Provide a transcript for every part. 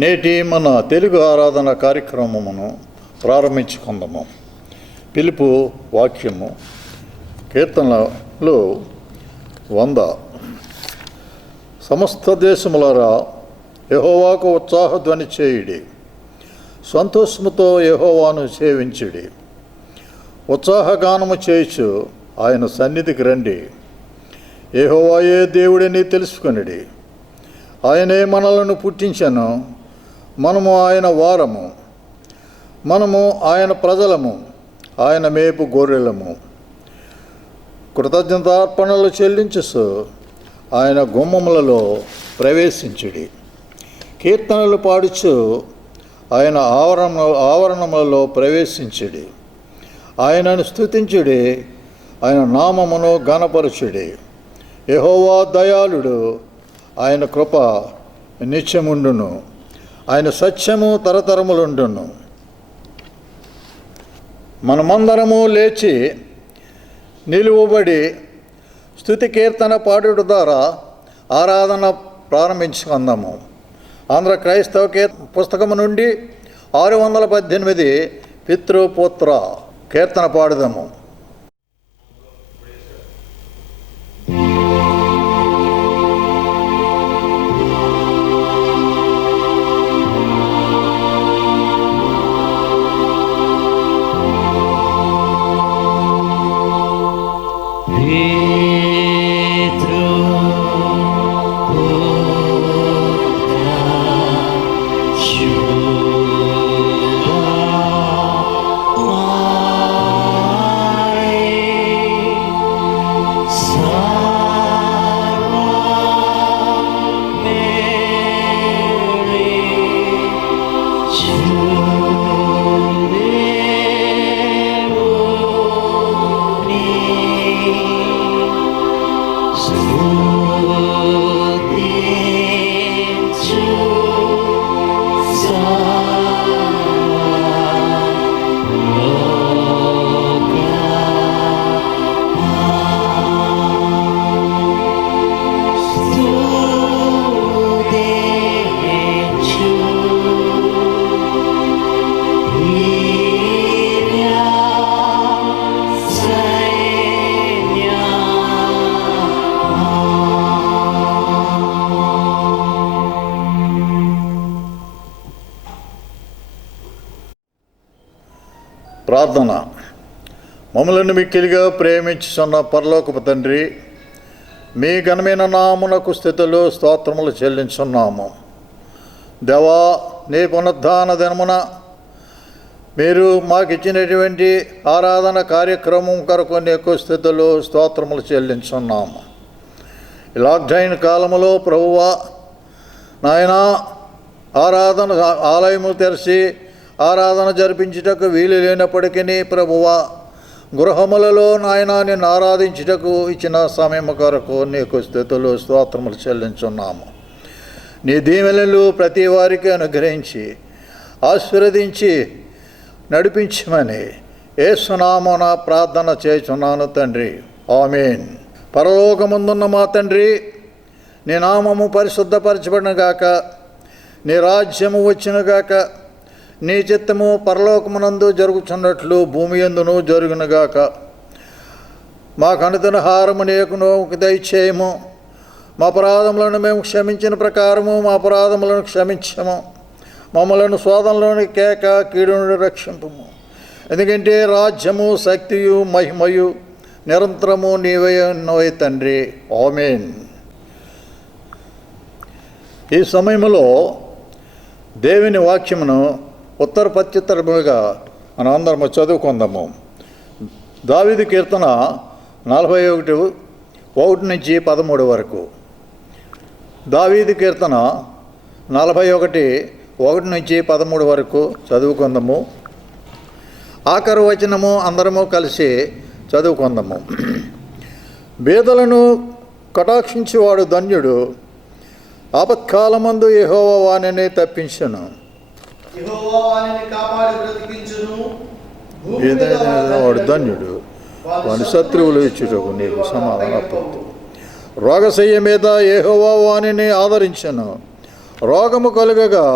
నేటి మన తెలుగు ఆరాధన కార్యక్రమమును ప్రారంభించుకుందాము. పిలుపు వాక్యము కీర్తనలు 100. సమస్త దేశములారా యెహోవాకు ఉత్సాహధ్వని చేయుడి, సంతోషముతో యెహోవాను సేవించుడి. ఉత్సాహగానము చేయుచు ఆయన సన్నిధికి రండి. యెహోవాయే దేవుడని తెలుసుకొనిడి. ఆయనే మనలను పుట్టించెను, మనము ఆయన వారము, మనము ఆయన ప్రజలము, ఆయన మేపు గొర్రెలము. కృతజ్ఞతార్పణలు చెల్లించుసు ఆయన గుమ్మములలో ప్రవేశించుడి. కీర్తనలు పాడుచు ఆయన ఆవరణములలో ప్రవేశించుడి. ఆయనను స్తుతించుడి, ఆయన నామమును ఘనపరచుడి. యెహోవా దయాళుడు, ఆయన కృప నిత్యముండును, ఆయన సత్యము తరతరములుండును. మనమందరము లేచి నిలువబడి స్తుతి కీర్తన పాడుట ద్వారా ఆరాధన ప్రారంభించుకుందాము. ఆంధ్ర క్రైస్తవ పుస్తకము నుండి 618 పితృపుత్ర కీర్తన పాడుదాము. ప్రార్థన. మమ్మలను మిక్కిలిగా ప్రేమించుచున్న పరలోకపు తండ్రి, మీ ఘనమైన నామునకు స్థితులు స్తోత్రములు చెల్లించున్నాము. దేవా, నీ పునరుద్ధాన దినమున మీరు మాకు ఇచ్చినటువంటి ఆరాధన కార్యక్రమం కొరకు నీకు స్థితులు స్తోత్రములు చెల్లించున్నాము. ఈ లాక్డౌన్ కాలములో ప్రభువా నాయనా, ఆరాధన ఆలయము తెరిచి ఆరాధన జరిపించుటకు వీలు లేనప్పటికీ ప్రభువా, గృహములలో నాయన నిన్ను ఆరాధించుటకు ఇచ్చిన సమయం కొరకు నీకు స్తుతులు స్తోత్రములు చెల్లించున్నాము. నీ దీవెనలు ప్రతి వారికి అనుగ్రహించి ఆశీర్వదించి నడిపించమని యేసు నామమున ప్రార్థన చేయుచున్నాను తండ్రి, ఆమేన్. పరలోకమందున్న మా తండ్రి, నీ నామము పరిశుద్ధపరచబడినగాక, నీ రాజ్యము వచ్చినగాక, నీ చిత్తము పరలోకమునందు జరుగుచున్నట్లు భూమి యందును జరుగునుగాక. మాకు అనుదిన ఆహారము నీకును దయచేయము. మా అపరాధములను మేము క్షమించిన ప్రకారము మా అపరాధములను క్షమించము. మమ్మలను శోధనలోని కేక కీడు నుండి రక్షింపము. ఎందుకంటే రాజ్యము, శక్తియు, మహిమయు నిరంతరము నీవే ఉన్నవే తండ్రి, ఆమేన్. ఈ సమయంలో దేవుని వాక్యమును ఉత్తర ప్రత్యుత్తరముగా మనం అందరము చదువుకుందాము. దావీదు కీర్తన 41:1 నుంచి 13 వరకు. దావీదు కీర్తన 41:1 నుంచి 13 వరకు చదువుకుందాము. ఆఖరు వచనము అందరము కలిసి చదువుకుందాము. బీదలను కటాక్షించేవాడు ధన్యుడు, ఆపత్కాలమందు యెహోవా వానిని తప్పించును. వాడు ధన్యుడు, వాని శత్రువులు ఇచ్చుటకు నీకు సమాధాన పొందు. రోగశయ్య మీద యెహోవా వానిని ఆదరించెను. రోగము కలుగగా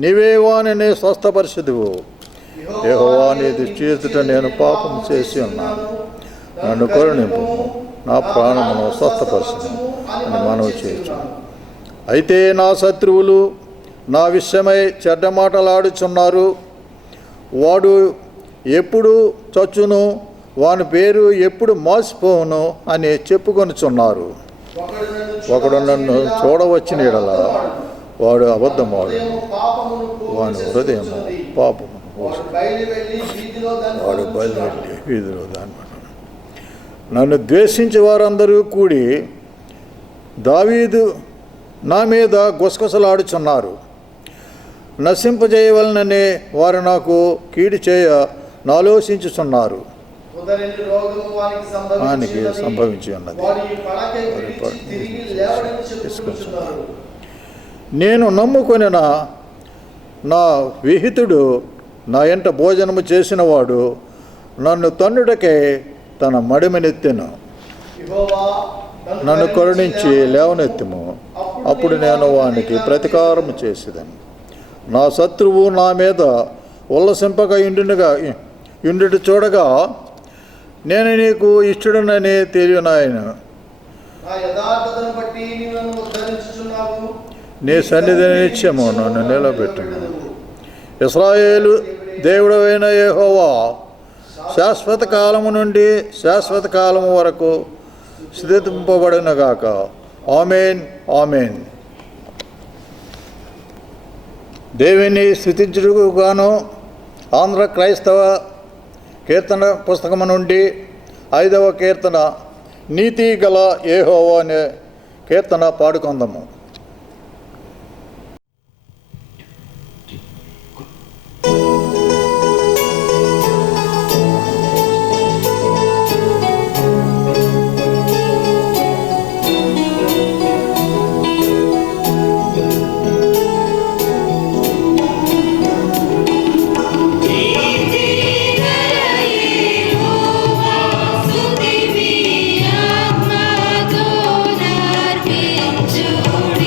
నీవే వానిని స్వస్థపరిచెదవు. యెహోవా నీ దృష్టి ఎదుట నేను పాపం చేసి ఉన్నాను, నన్ను కరుణింపు, నా ప్రాణమును స్వస్థపరచును అని మనవి చేయుచున్నాను. అయితే నా శత్రువులు నా విషయమై చెడ్డ మాటలాడుచున్నారు. వాడు ఎప్పుడు చచ్చును, వాని పేరు ఎప్పుడు మాసిపోవును అని చెప్పుకొనుచున్నారు. ఒకడు నన్ను చూడవచ్చిన యెడల వాడు అబద్ధమాడును, వాని హృదయము పాపమును వాడు బయలువెళ్ళి వీధిలో దాన్ని. నన్ను ద్వేషించే వారందరూ కూడి దావీదు నా మీద గుసగుసలాడుచున్నారు. నశింపజేయవలనని వారు నాకు కీడు చేయ నాలోచించుచున్నారు. వానికి సంభవించి ఉన్నది. నేను నమ్ముకొనిన నా విహితుడు నా ఎంట భోజనము చేసినవాడు నన్ను తన్నుటకే తన మడిమెనెత్తెను. నన్ను కరుణించి లేవనెత్తుము, అప్పుడు నేను వానికి ప్రతీకారము చేసేదని. నా శత్రువు నా మీద ఉల్లసింపక ఇండుట చూడగా నేను నీకు ఇష్టడునని తెలియనాయన. నీ సన్నిధి నిత్యము నన్ను నిలబెట్టును. ఇశ్రాయేలు దేవుడైన యెహోవా శాశ్వత కాలము నుండి శాశ్వత కాలము వరకు స్థితింపబడునుగాక. ఆమేన్, ఆమేన్. దేవుని స్తుతించుటకు గాను ఆంధ్ర క్రైస్తవ కీర్తన పుస్తకము నుండి 5వ కీర్తన, నీతి గల యెహోవా అనే కీర్తన పాడుకొందాము. Jude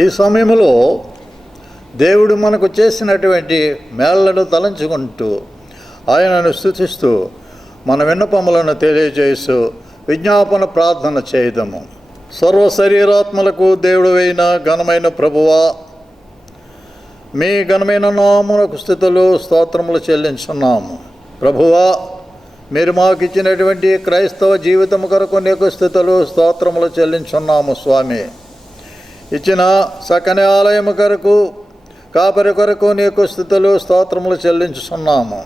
ఈ సమయంలో దేవుడు మనకు చేసినటువంటి మేళ్లను తలంచుకుంటూ ఆయనను స్తుతిస్తూ మన విన్నపములను తెలియజేస్తూ విజ్ఞాపన ప్రార్థన చేయదము. సర్వ శరీరాత్మలకు దేవుడైన ఘనమైన ప్రభువా, మీ ఘనమైన నామమునకు స్తుతులు స్తోత్రములు చెల్లించున్నాము. ప్రభువా, మీరు మాకు ఇచ్చినటువంటి క్రైస్తవ జీవితం కొరకు నీకు స్తుతులు స్తోత్రములు చెల్లించున్నాము. స్వామి, ఇచ్చిన సకని ఆలయము కొరకు కాపరి కొరకు నీకు స్తుతులు స్తోత్రములు చెల్లించుచున్నాము.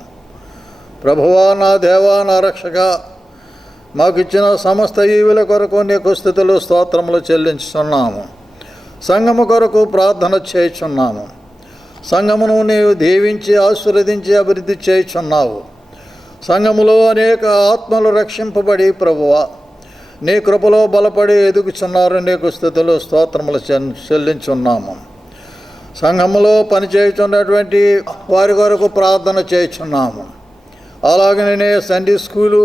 ప్రభువా, నా దేవా, నా రక్షక, మాకు ఇచ్చిన సమస్త ఈవుల కొరకు నీకు స్తుతులు స్తోత్రములు చెల్లించుచున్నాము. సంఘము కొరకు ప్రార్థన చేయుచున్నాము. సంఘమును నీవు దీవించి ఆశీర్వదించి అభివృద్ధి చేయుచున్నావు. సంఘములో అనేక ఆత్మలు రక్షింపబడి ప్రభువా, నీ కృపలో బలపడి ఎదుగుచున్నారు. నీకు స్తుతులు స్తోత్రములు చెల్లించున్నాము. సంఘములో పనిచేయుచున్నటువంటి వారి కొరకు ప్రార్థన చేయుచున్నాము. అలాగనే సండే స్కూలు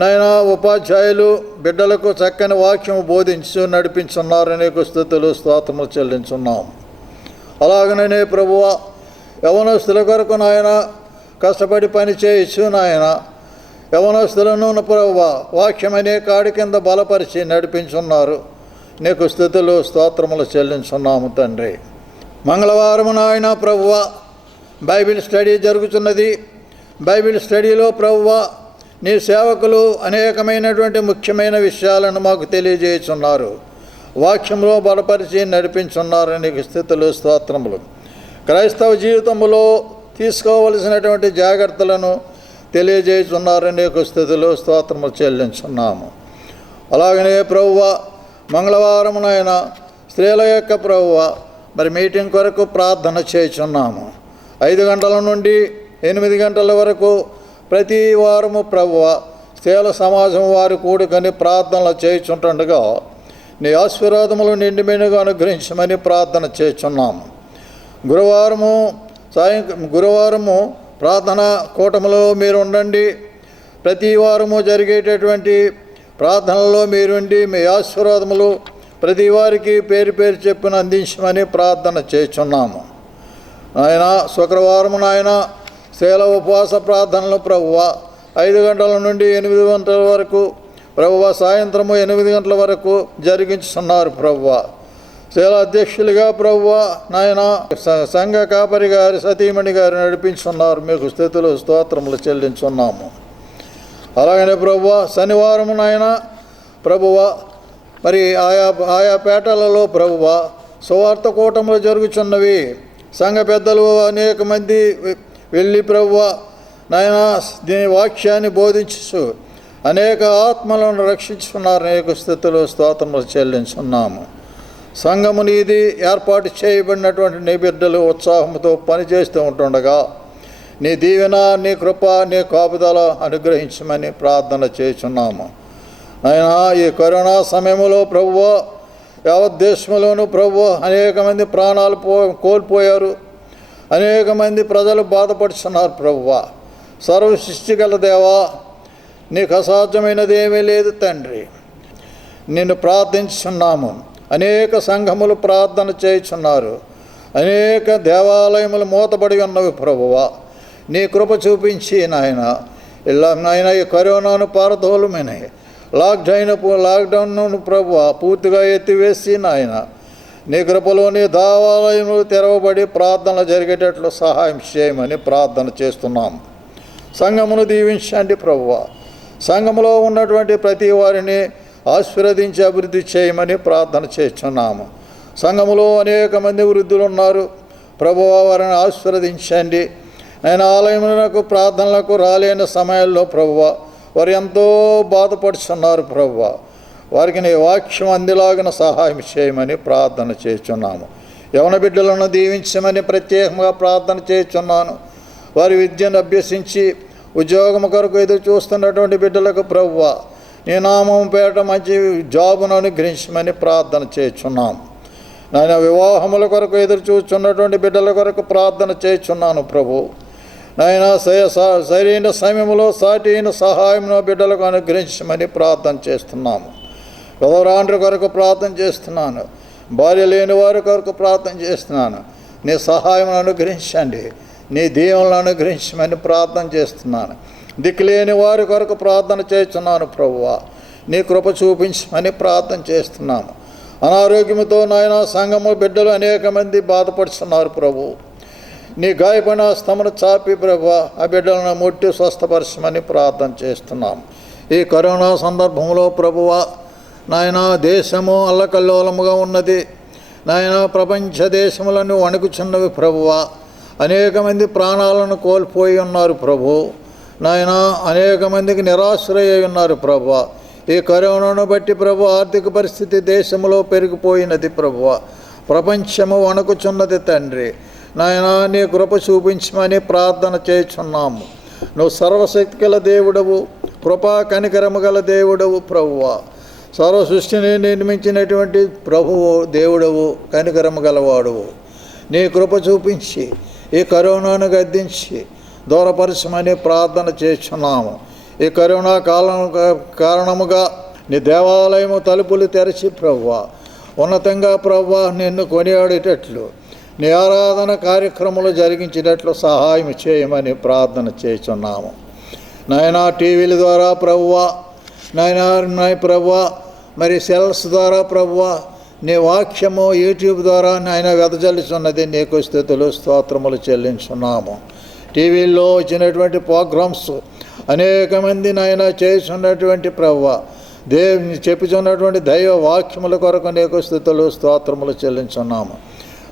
నైనా ఉపాధ్యాయులు బిడ్డలకు చక్కని వాక్యం బోధించు నడిపించున్నారు. నీకు స్తుతులు స్తోత్రములు చెల్లించున్నాము. అలాగనే ప్రభువా, యవనస్తుల కొరకు నాయన కష్టపడి పని చేయొచ్చు నాయన. యవనస్తులను ప్రభువా వాక్యమనే కాడి కింద బలపరిచి నడిపించున్నారు. నీకు స్తుతులు స్తోత్రములు చెల్లించున్నాము తండ్రి. మంగళవారం నాయన ప్రభువా బైబిల్ స్టడీ జరుగుతున్నది. బైబిల్ స్టడీలో ప్రభువా నీ సేవకులు అనేకమైనటువంటి ముఖ్యమైన విషయాలను మాకు తెలియజేస్తున్నారు. వాక్యంలో బలపరిచి నడిపించున్నారు. నీకు స్తుతులు స్తోత్రములు. క్రైస్తవ జీవితంలో తీసుకోవలసినటువంటి జాగ్రత్తలను తెలియజేస్తున్నారు. నీకు స్తుతులు స్తోత్రములు చెల్లించున్నాము. అలాగనే ప్రభువా మంగళవారమునైనా స్త్రీల యొక్క ప్రభువా మరి మీటింగ్ కొరకు ప్రార్థన చేయుచున్నాము. 5 గంటల నుండి 8 గంటల వరకు ప్రతి వారము ప్రభువా స్త్రీల సమాజం వారు కూడుకొని ప్రార్థనలు చేయుచుంటుండగా నీ ఆశీర్వాదములు నిండిమెనుగా అనుగ్రహించమని ప్రార్థన చేయుచున్నాము. గురువారము ప్రార్థన కూటములో మీరు ఉండండి. ప్రతి వారము జరిగేటటువంటి ప్రార్థనలో మీరుండి మీ ఆశీర్వాదములు ప్రతి వారికి పేరు పేరు చెప్పున అందించమని ప్రార్థన చేయుచున్నాము. ఆయన శుక్రవారం నాయన స్త్రీల ఉపవాస ప్రార్థనలు ప్రభువా 5 గంటల నుండి 8 గంటల వరకు ప్రభువా సాయంత్రము 8 గంటల వరకు జరిగించుతున్నారు. ప్రభువా స్త్రీల అధ్యక్షులుగా ప్రభువా నాయన సంఘ కాపరి గారి సతీమణి గారు నడిపించున్నారు. మీకు స్తుతులు స్తోత్రములు చెల్లించున్నాము. అలాగనే ప్రభువా శనివారం నాయన ప్రభువా మరి ఆయా పేటలలో ప్రభువా సువార్త కూటములు జరుగుచున్నవి. సంఘ పెద్దలు అనేక మంది వెళ్ళి ప్రభువా నాయన దీని వాక్యాన్ని బోధించు అనేక ఆత్మలను రక్షించుకున్నారు. నీకు స్తుతులు స్తోత్రములు చెల్లించున్నాము. సంఘము నీది ఏర్పాటు చేయబడినటువంటి నీ బిడ్డలు ఉత్సాహంతో పనిచేస్తూ ఉంటుండగా నీ దీవెన, నీ కృప, నీ కాపుదల అనుగ్రహించమని ప్రార్థన చేస్తున్నాము. ఆయన ఈ కరోనా సమయంలో ప్రభువా యావత్ దేశంలోనూ ప్రభువా అనేక మంది ప్రాణాలు కోల్పోయారు. అనేక మంది ప్రజలు బాధపడుతున్నారు. ప్రభువా సర్వ సృష్టి గల దేవా, నీకు అసాధ్యమైనది ఏమీ లేదు తండ్రి. నిన్ను ప్రార్థించున్నాము. అనేక సంఘములు ప్రార్థన చేయుచున్నారు. అనేక దేవాలయములు మూతబడి ఉన్నవి. ప్రభువా నీ కృప చూపించి నాయన నాయన ఈ కరోనాను పారదోలమని లాక్డౌన్ను ప్రభువా పూర్తిగా ఎత్తివేసి నాయన నీ కృపలోని దేవాలయములు తెరవబడి ప్రార్థనలు జరిగేటట్లు సహాయం చేయమని ప్రార్థన చేస్తున్నాము. సంఘమును దీవించండి ప్రభువా. సంఘములో ఉన్నటువంటి ప్రతి వారిని ఆశీర్వదించి అభివృద్ధి చేయమని ప్రార్థన చేస్తున్నాము. సంఘములో అనేక మంది వృద్ధులు ఉన్నారు. ప్రభువా వారిని ఆశీర్వదించండి. నేను ఆలయములకు ప్రార్థనలకు రాలేని సమయాల్లో ప్రభువా వారు ఎంతో బాధపడుతున్నారు. ప్రభువా వారికి నీ వాక్యం అందిలాగిన సహాయం చేయమని ప్రార్థన చేస్తున్నాము. యవన బిడ్డలను దీవించమని ప్రత్యేకంగా ప్రార్థన చేస్తున్నాను. వారి విద్యను అభ్యసించి ఉద్యోగం కొరకు ఎదురు చూస్తున్నటువంటి బిడ్డలకు ప్రభువా నీ నామం పేట మంచి జాబును అనుగ్రహించమని ప్రార్థన చేస్తున్నాము. నేను వివాహముల కొరకు ఎదురు చూస్తున్నటువంటి బిడ్డల కొరకు ప్రార్థన చేస్తున్నాను. ప్రభు నాయన సరైన సమయంలో సాటి అయిన సహాయం బిడ్డలకు అనుగ్రహించమని ప్రార్థన చేస్తున్నాము. విధవరాండ్ర కొరకు ప్రార్థన చేస్తున్నాను. భార్య లేని వారి కొరకు ప్రార్థన చేస్తున్నాను. నీ సహాయం అనుగ్రహించండి, నీ దీవెనలను అనుగ్రహించమని ప్రార్థన చేస్తున్నాను. దిక్కులేని వారి కొరకు ప్రార్థన చేస్తున్నాను ప్రభువా, నీ కృప చూపించమని ప్రార్థన చేస్తున్నాము. అనారోగ్యంతో నాయన సంఘము బిడ్డలు అనేక మంది బాధపడుతున్నారు ప్రభు. నీ గాయపడిన స్తమను చాపి ప్రభువా ఆ బిడ్డలను ముట్టి స్వస్థపరచమని ప్రార్థన చేస్తున్నాము. ఈ కరోనా సందర్భంలో ప్రభువా నాయన దేశము అల్లకల్లోలముగా ఉన్నది నాయన. ప్రపంచ దేశములను వణుకుచున్నవి ప్రభువా. అనేక మంది ప్రాణాలను కోల్పోయి ఉన్నారు ప్రభు నాయన. అనేక మందికి నిరాశ్రయ ఉన్నారు ప్రభువా. ఈ కరోనాను బట్టి ప్రభు ఆర్థిక పరిస్థితి దేశంలో పెరిగిపోయినది ప్రభువా. ప్రపంచము వణుకుచున్నది తండ్రి నాయన. నీ కృప చూపించమని ప్రార్థన చేస్తున్నాము. నువ్వు సర్వశక్తి గల దేవుడవు, కృపా కనికరము గల దేవుడవు ప్రభువా. సర్వ సృష్టిని నిర్మించినటువంటి ప్రభువు దేవుడవు, కనికరము గలవాడువు. నీ కృప చూపించి ఈ కరోనాను గద్దించి దూరపరచమని ప్రార్థన చేస్తున్నాము. ఈ కరోనా కారణముగా నీ దేవాలయము తలుపులు తెరిచి ప్రభువా ఉన్నతంగా ప్రభువా నిన్ను కొనియాడేటట్లు నీ ఆరాధన కార్యక్రమాలు జరిగించేటట్లు సహాయం చేయమని ప్రార్థన చేస్తున్నాము. నాయన టీవీల ద్వారా ప్రభువా నాయన ప్రభువా మరి సెల్స్ ద్వారా ప్రభువా నీ వాక్యము యూట్యూబ్ ద్వారా నాయన వెదజల్లుచున్నది. నీకు స్తుతులు స్తోత్రములు చెల్లించున్నాము. టీవీల్లో వచ్చినటువంటి ప్రోగ్రామ్స్ అనేక మంది నాయన చేస్తున్నటువంటి ప్రభువా దేవుని చెప్పుచున్నటువంటి దైవ వాక్యముల కొరకు నీకు స్తుతులు స్తోత్రములు చెల్లించున్నాము.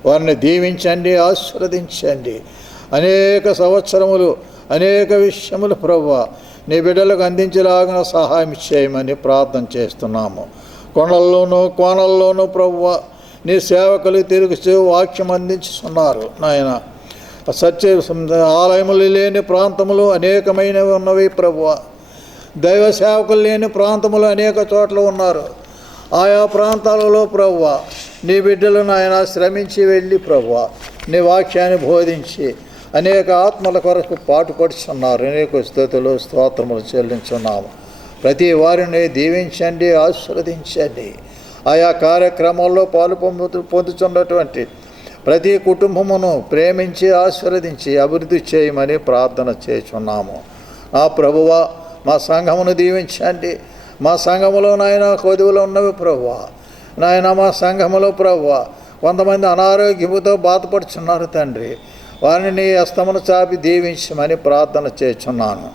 వారిని దీవించండి, ఆశీర్వదించండి. అనేక సంవత్సరములు అనేక విషయములు ప్రభువా నీ బిడ్డలకు అందించేలాగా సహాయం చేయమని ప్రార్థన చేస్తున్నాము. కొండల్లోనూ కోణల్లోనూ ప్రభువా నీ సేవకులు తిరుగుతూ వాక్యం అందించుతున్నారు నాయన. సత్య ఆలయములు లేని ప్రాంతములు అనేకమైనవి ఉన్నవి ప్రభువా. దైవ సేవకులు లేని ప్రాంతములు అనేక చోట్ల ఉన్నారు. ఆయా ప్రాంతాలలో ప్రభువా నీ బిడ్డలు నాయన శ్రమించి వెళ్ళి ప్రభువా నీ వాక్యాన్ని బోధించి అనేక ఆత్మల కొరకు పాటుపడుచున్నారు. అనేక స్తుతులు స్తోత్రములు చెల్లించున్నాము. ప్రతి వారిని దీవించండి, ఆశీర్వదించండి. ఆయా కార్యక్రమాల్లో పాలు పొందుతున్నటువంటి ప్రతి కుటుంబమును ప్రేమించి ఆశీర్వదించి అభివృద్ధి చేయమని ప్రార్థన చేస్తున్నాము. నా ప్రభువా మా సంఘమును దీవించండి. మా సంఘములో నాయన కొదువులు ఉన్నవి ప్రభువా నాయన. మా సంఘములో ప్రభువా కొంతమంది అనారోగ్యముతో బాధపడుచున్నారు తండ్రి. వారిని నీ హస్తమును చాపి దీవించమని ప్రార్థన చేస్తున్నాను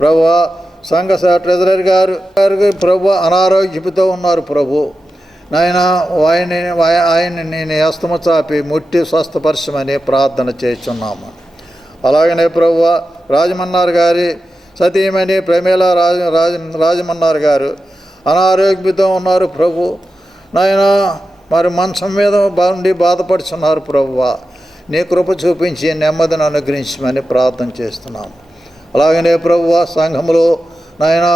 ప్రభువా. సంఘ ట్రెజరర్ గారు ప్రభు అనారోగ్యముతో ఉన్నారు ప్రభు నాయన. ఆయన్ని నీ హస్తము చాపి ముట్టి స్వస్థపరచమని ప్రార్థన చేస్తున్నాము. అలాగనే ప్రభువా రాజమన్నార్ గారి సతీమణి ప్రమేల రాజమన్నార్ గారు అనారోగ్యంతో ఉన్నారు ప్రభు నాయన. మరి మంచం మీద ఉండి బాధపడుచున్నారు ప్రభువా. నీ కృప చూపించి నెమ్మదిని అనుగ్రహించమని ప్రార్థన చేస్తున్నాము. అలాగనే ప్రభువా సంఘములో నాయన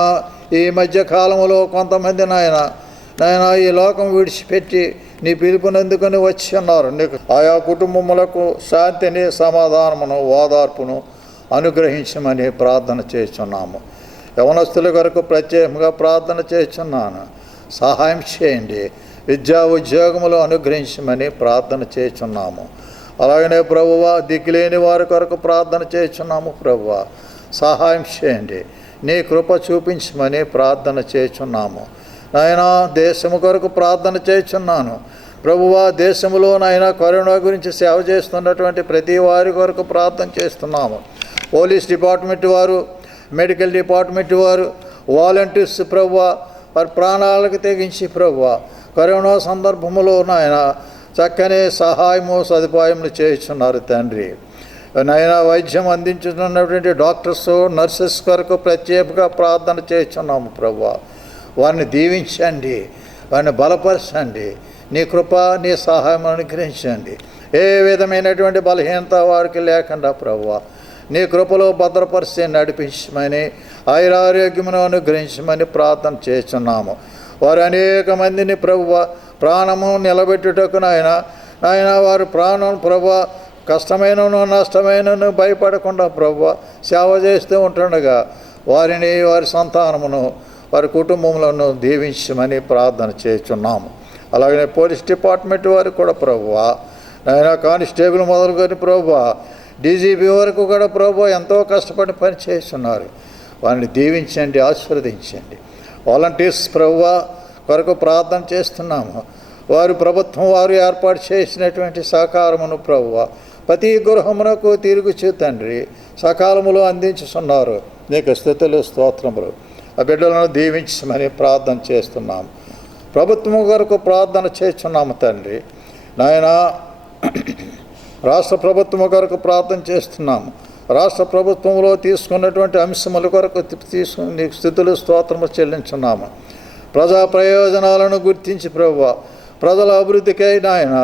ఈ మధ్య కాలంలో కొంతమంది నాయన ఈ లోకం విడిచిపెట్టి నీ పిలుపునందుకొని వచ్చి ఉన్నారు. నీకు ఆయా కుటుంబములకు శాంతిని, సమాధానమును, ఓదార్పును అనుగ్రహించమని ప్రార్థన చేస్తున్నాము. యవనస్తుల కొరకు ప్రత్యేకంగా ప్రార్థన చేస్తున్నాను. సహాయం చేయండి. విద్యా ఉద్యోగములు అనుగ్రహించమని ప్రార్థన చేస్తున్నాము. అలాగనే ప్రభువా దిక్కులేని వారి కొరకు ప్రార్థన చేస్తున్నాము. ప్రభువా సహాయం చేయండి. నీ కృప చూపించమని ప్రార్థన చేస్తున్నాము. నాయన దేశము కొరకు ప్రార్థన చేస్తున్నాను ప్రభువా. దేశంలో నాయన కరోనా గురించి సేవ చేస్తున్నటువంటి ప్రతి వారి కొరకు ప్రార్థన చేస్తున్నాము. పోలీస్ డిపార్ట్మెంట్ వారు, మెడికల్ డిపార్ట్మెంట్ వారు, వాలంటీర్స్ ప్రభువా వారి ప్రాణాలకు తెగించి ప్రభువా కరోనా సందర్భంలో నాయన చక్కని సహాయము సదుపాయములు చేస్తున్నారు తండ్రి. నాయన వైద్యం అందించుతున్నటువంటి డాక్టర్స్, నర్సెస్ కొరకు ప్రత్యేకంగా ప్రార్థన చేస్తున్నాము ప్రభువా. వారిని దీవించండి, వారిని బలపరచండి. నీ కృప, నీ సహాయం అనుగ్రహించండి. ఏ విధమైనటువంటి బలహీనత వారికి లేకుండా ప్రభువా నీ కృపలో భద్రపరిచి నడిపించమని ఆయురారోగ్యమును అనుగ్రహించమని ప్రార్థన చేస్తున్నాము. వారు అనేక మందిని ప్రభువా ప్రాణము నిలబెట్టుటకు నాయన వారు ప్రాణం ప్రభువా కష్టమైనను నష్టమైనను భయపడకుండా ప్రభువా సేవ చేస్తూ ఉంటుండగా వారిని, వారి సంతానమును, వారి కుటుంబములను దీవించమని ప్రార్థన చేస్తున్నాము. అలాగనే పోలీస్ డిపార్ట్మెంట్ వారికి కూడా ప్రభువా, నాయన కానిస్టేబుల్ మొదలుకొని ప్రభువా, డీజీపీ వరకు కూడా ప్రభువా ఎంతో కష్టపడి పని చేస్తున్నారు. వారిని దీవించండి, ఆశీర్వదించండి. వాలంటీర్స్ ప్రభువా కొరకు ప్రార్థన చేస్తున్నాము. వారు ప్రభుత్వం వారు ఏర్పాటు చేసినటువంటి సహకారమును ప్రభువా ప్రతి గృహమునకు తిరుగుచు తండ్రి సకాలములో అందించుతున్నారు. నీకు స్తుతులు స్తోత్రములు. ఆ బిడ్డలను దీవించమని ప్రార్థన చేస్తున్నాము. ప్రభుత్వం కొరకు ప్రార్థన చేస్తున్నాము తండ్రి. నాయన రాష్ట్ర ప్రభుత్వం కొరకు ప్రార్థన చేస్తున్నాము. రాష్ట్ర ప్రభుత్వంలో తీసుకున్నటువంటి అంశముల కొరకు తీసుకుని స్తుతులు స్తోత్రము చెల్లించున్నాము. ప్రజా ప్రయోజనాలను గుర్తించి ప్రభువా ప్రజల అభివృద్ధికై నాయన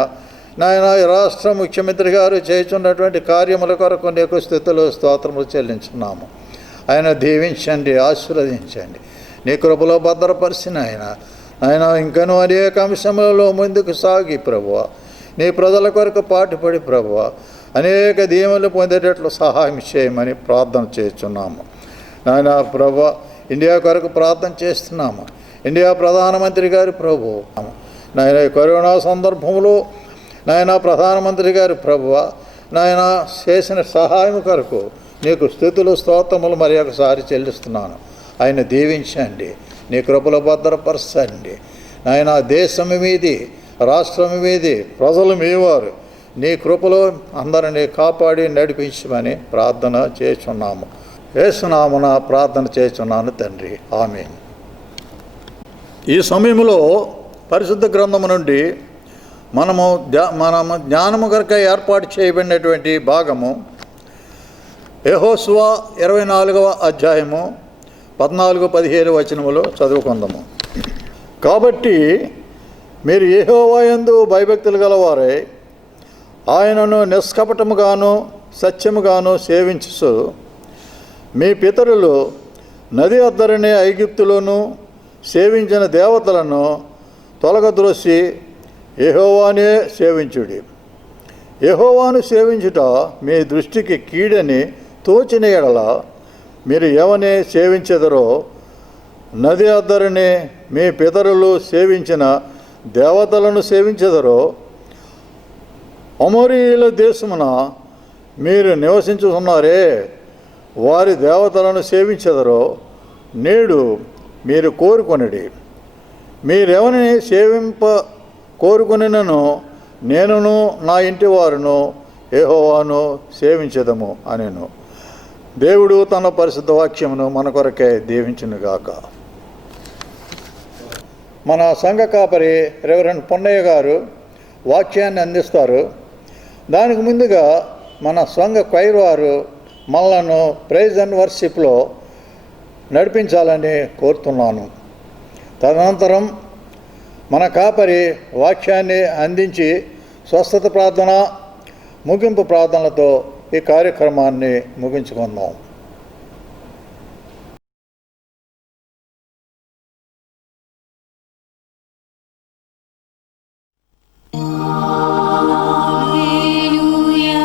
ఈ రాష్ట్ర ముఖ్యమంత్రి గారు చేస్తున్నటువంటి కార్యముల కొరకు నీకు స్తుతులు స్తోత్రములు చెల్లించున్నాము. ఆయన దీవించండి, ఆశీర్వదించండి. నీ కృపలో భద్రపరిచిన ఆయన ఇంకనూ అనేక అంశములలో ముందుకు సాగి ప్రభువా నీ ప్రజల కొరకు పాటుపడి ప్రభువా అనేక దీవెనలు పొందేటట్లు సహాయం చేయమని ప్రార్థన చేస్తున్నాము. నాయన ప్రభువా ఇండియా కొరకు ప్రార్థన చేస్తున్నాము. ఇండియా ప్రధానమంత్రి గారు ప్రభు నాయన కరోనా సందర్భంలో నాయన ప్రధానమంత్రి గారు ప్రభువా నాయన చేసిన సహాయం కొరకు నీకు స్తుతులు స్తోత్రములు మరి ఒకసారి చెల్లిస్తున్నాను. ఆయన దీవించండి, నీ కృపలో భద్రపరచండి. నాయన దేశం మీది, రాష్ట్రం మీది, ప్రజలు మీవారు. నీ కృపలో అందరినీ కాపాడి నడిపించమని ప్రార్థన చేస్తున్నాము. యేసునామమున ప్రార్థన చేస్తున్నాను తండ్రి, ఆమేన్. ఈ సమయంలో పరిశుద్ధ గ్రంథము నుండి మనము జ్ఞానము కొరకు ఏర్పాటు చేయబడినటువంటి భాగము యెహోషువ 24వ అధ్యాయము 14-15 వచనములు చదువుకుందాము. కాబట్టి మీరు యెహోవా యందు భయభక్తులు గలవారై ఆయనను నిష్కపటముగాను సత్యముగాను సేవించు. మీ పితరులు నది అద్దరిని ఐగుప్తులోను సేవించిన దేవతలను తొలగద్రోసి యెహోవానే సేవించుడి. యెహోవాను సేవించుట మీ దృష్టికి కీడని తోచిన ఎడల మీరు ఎవరిని సేవించెదరో నది అద్దరిని మీ పితరులు సేవించిన దేవతలను సేవించెదరో అమోరీయుల దేశమున మీరు నివసించుతున్నారే వారి దేవతలను సేవించెదరో నేడు మీరు కోరుకొనిడి. మీరెవరిని సేవింప కోరుకొనినను నేనును నా ఇంటి వారును యెహోవాను సేవించెదము అనెను. దేవుడు తన పరిశుద్ధ వాక్యమును మన కొరకే దీవించునుగాక. మన సంఘ కాపరి రెవరెండ్ పొన్నయ్య గారు వాక్యాన్ని అందిస్తారు. దానికి ముందుగా మన సంఘ క్వైర్ వారు మనలను ప్రైజ్ అండ్ వర్షిప్లో నడిపించాలని కోరుతున్నాను. తదనంతరం మన కాపరి వాక్యాన్ని అందించి స్వస్థత ప్రార్థన, ముగింపు ప్రార్థనలతో ఈ కార్యక్రమాన్ని ముగించుకుందాం. Hallelujah.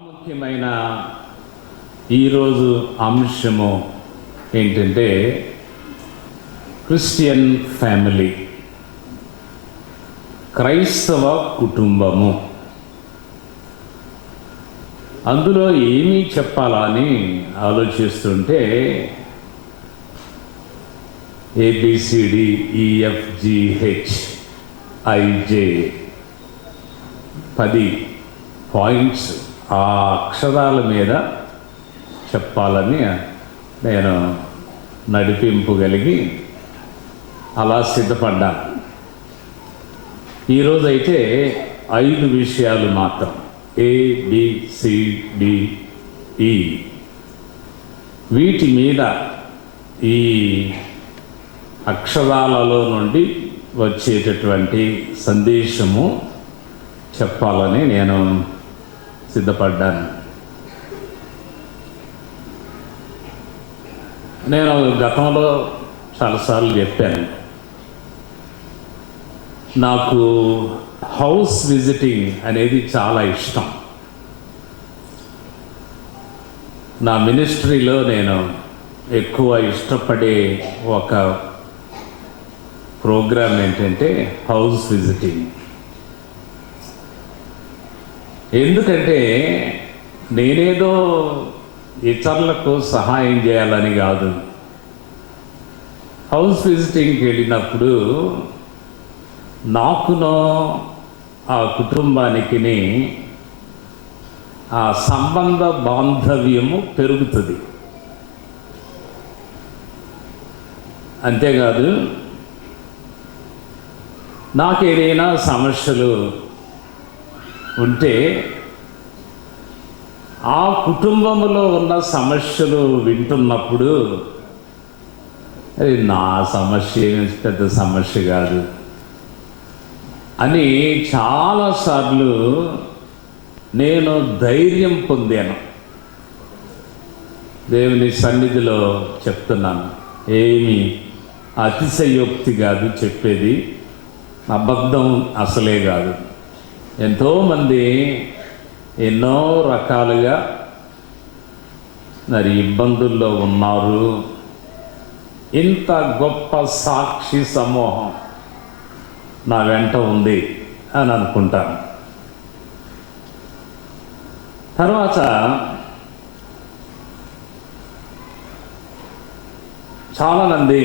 ప్రాముఖ్యమైన ఈరోజు అంశము ఏంటంటే క్రిస్టియన్ ఫ్యామిలీ, క్రైస్తవ కుటుంబము. అందులో ఏమీ చెప్పాలా అని ఆలోచిస్తుంటే ABCDEFGHIJ 10 పాయింట్స్ ఆ అక్షరాల మీద చెప్పాలని నేను నడిపింపు కలిగి అలా సిద్ధపడ్డాను. ఈరోజైతే 5 విషయాలు మాత్రం, ABCDE, వీటి మీద ఈ అక్షరాలలో నుండి వచ్చేటటువంటి సందేశము చెప్పాలని నేను సిద్ధపడ్డాను. నేను గతంలో చాలాసార్లు చెప్పాను, నాకు హౌస్ విజిటింగ్ అనేది చాలా ఇష్టం. నా మినిస్ట్రీలో నేను ఎక్కువ ఇష్టపడే ఒక ప్రోగ్రాం ఏంటంటే హౌస్ విజిటింగ్. ఎందుకంటే నేనేదో ఇతరులకు సహాయం చేయాలని కాదు. హౌస్ విజిటింగ్కి వెళ్ళినప్పుడు నాకునో ఆ కుటుంబానికి ఆ సంబంధ బాంధవ్యము పెరుగుతుంది. అంతేకాదు, నాకేదైనా సమస్యలు ఉంటే ఆ కుటుంబంలో ఉన్న సమస్యలు వింటున్నప్పుడు అది నా సమస్య పెద్ద సమస్య కాదు అని చాలాసార్లు నేను ధైర్యం పొందాను. దేవుని సన్నిధిలో చెప్తున్నాను, ఏమీ అతిశయోక్తి కాదు చెప్పేది, అబద్ధం అసలే కాదు. ఎంతోమంది ఎన్నో రకాలుగా మరి ఇబ్బందుల్లో ఉన్నారు. ఇంత గొప్ప సాక్షి సమూహం నా వెంట ఉంది అని అనుకుంటాను. తర్వాత చాలామంది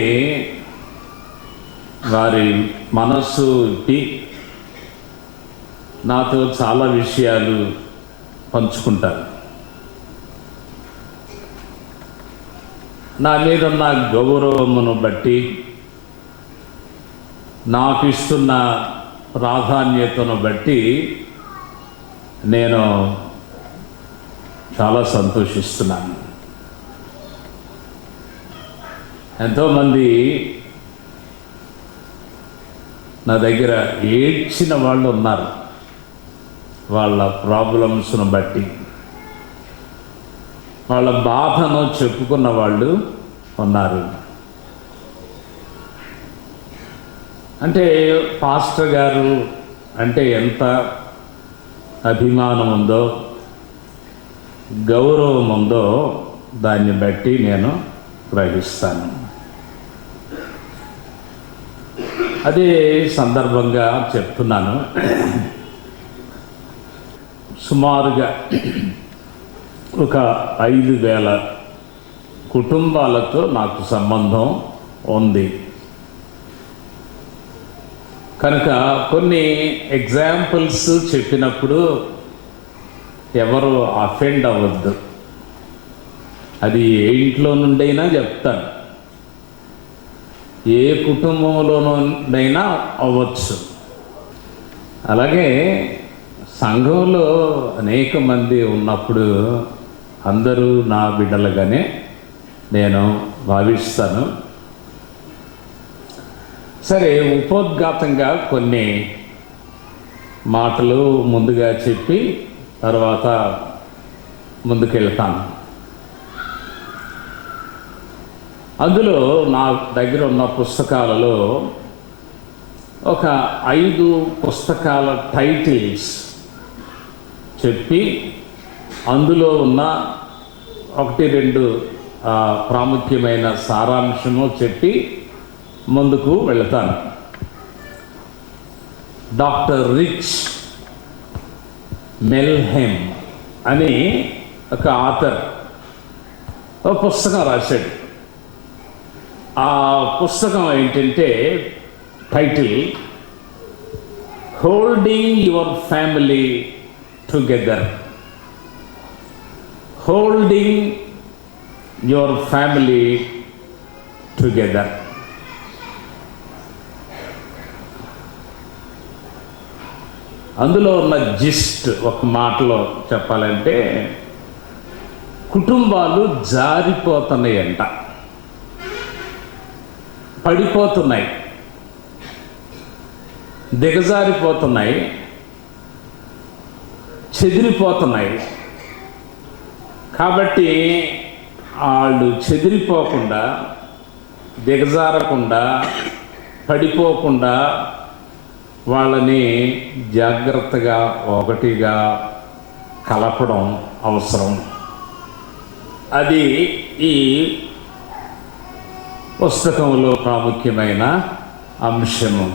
వారి మనస్సు ఇప్పి నాతో చాలా విషయాలు పంచుకుంటారు. నా మీద ఉన్న గౌరవమును బట్టి, నాకు ఇస్తున్న ప్రాధాన్యతను బట్టి నేను చాలా సంతోషిస్తున్నాను. ఎంతోమంది నా దగ్గర ఏడ్చిన వాళ్ళు ఉన్నారు. వాళ్ళ ప్రాబ్లమ్స్ను బట్టి, వాళ్ళ బాధను చెప్పుకున్న వాళ్ళు ఉన్నారు. అంటే పాస్టర్ గారు అంటే ఎంత అభిమానం ఉందో, గౌరవం ఉందో దాన్ని బట్టి నేను గ్రహిస్తాను. అదే సందర్భంగా చెప్తున్నాను, సుమారుగా ఒక 5,000 కుటుంబాలతో నాకు సంబంధం ఉంది. కనుక కొన్ని ఎగ్జాంపుల్స్ చెప్పినప్పుడు ఎవరు అఫెండ్ అవ్వద్దు. అది ఏ ఇంట్లో నుండైనా చెప్తాను, ఏ కుటుంబంలో నుండైనా అవ్వచ్చు. అలాగే సంఘంలో అనేక మంది ఉన్నప్పుడు అందరూ నా బిడ్డలుగానే నేను భావిస్తాను. సరే, ఉపోద్ఘాతంగా కొన్ని మాటలు ముందుగా చెప్పి తర్వాత ముందుకెళ్తాను. అందులో నా దగ్గర ఉన్న పుస్తకాలలో ఒక 5 పుస్తకాల టైటిల్స్ చెప్పి అందులో ఉన్న ఒకటి రెండు ప్రాముఖ్యమైన సారాంశము చెప్పి ముందుకు వెళతాను. డాక్టర్ రిచ్ మెల్హెమ్ అని ఒక ఆథర్ ఒక పుస్తకం రాశాడు. ఆ పుస్తకం ఏంటంటే title holding your family together. Holding your family together. అందులో ఉన్న జిస్ట్ ఒక మాటలో చెప్పాలంటే కుటుంబాలు జారిపోతున్నాయంట, పడిపోతున్నాయి, దిగజారిపోతున్నాయి, చెదిరిపోతున్నాయి. కాబట్టి వాళ్ళు చెదిరిపోకుండా, దిగజారకుండా, పడిపోకుండా వాళ్ళని జాగ్రత్తగా ఒకటిగా కలపడం అవసరం. అది ఈ పుస్తకంలో ప్రాముఖ్యమైన అంశము.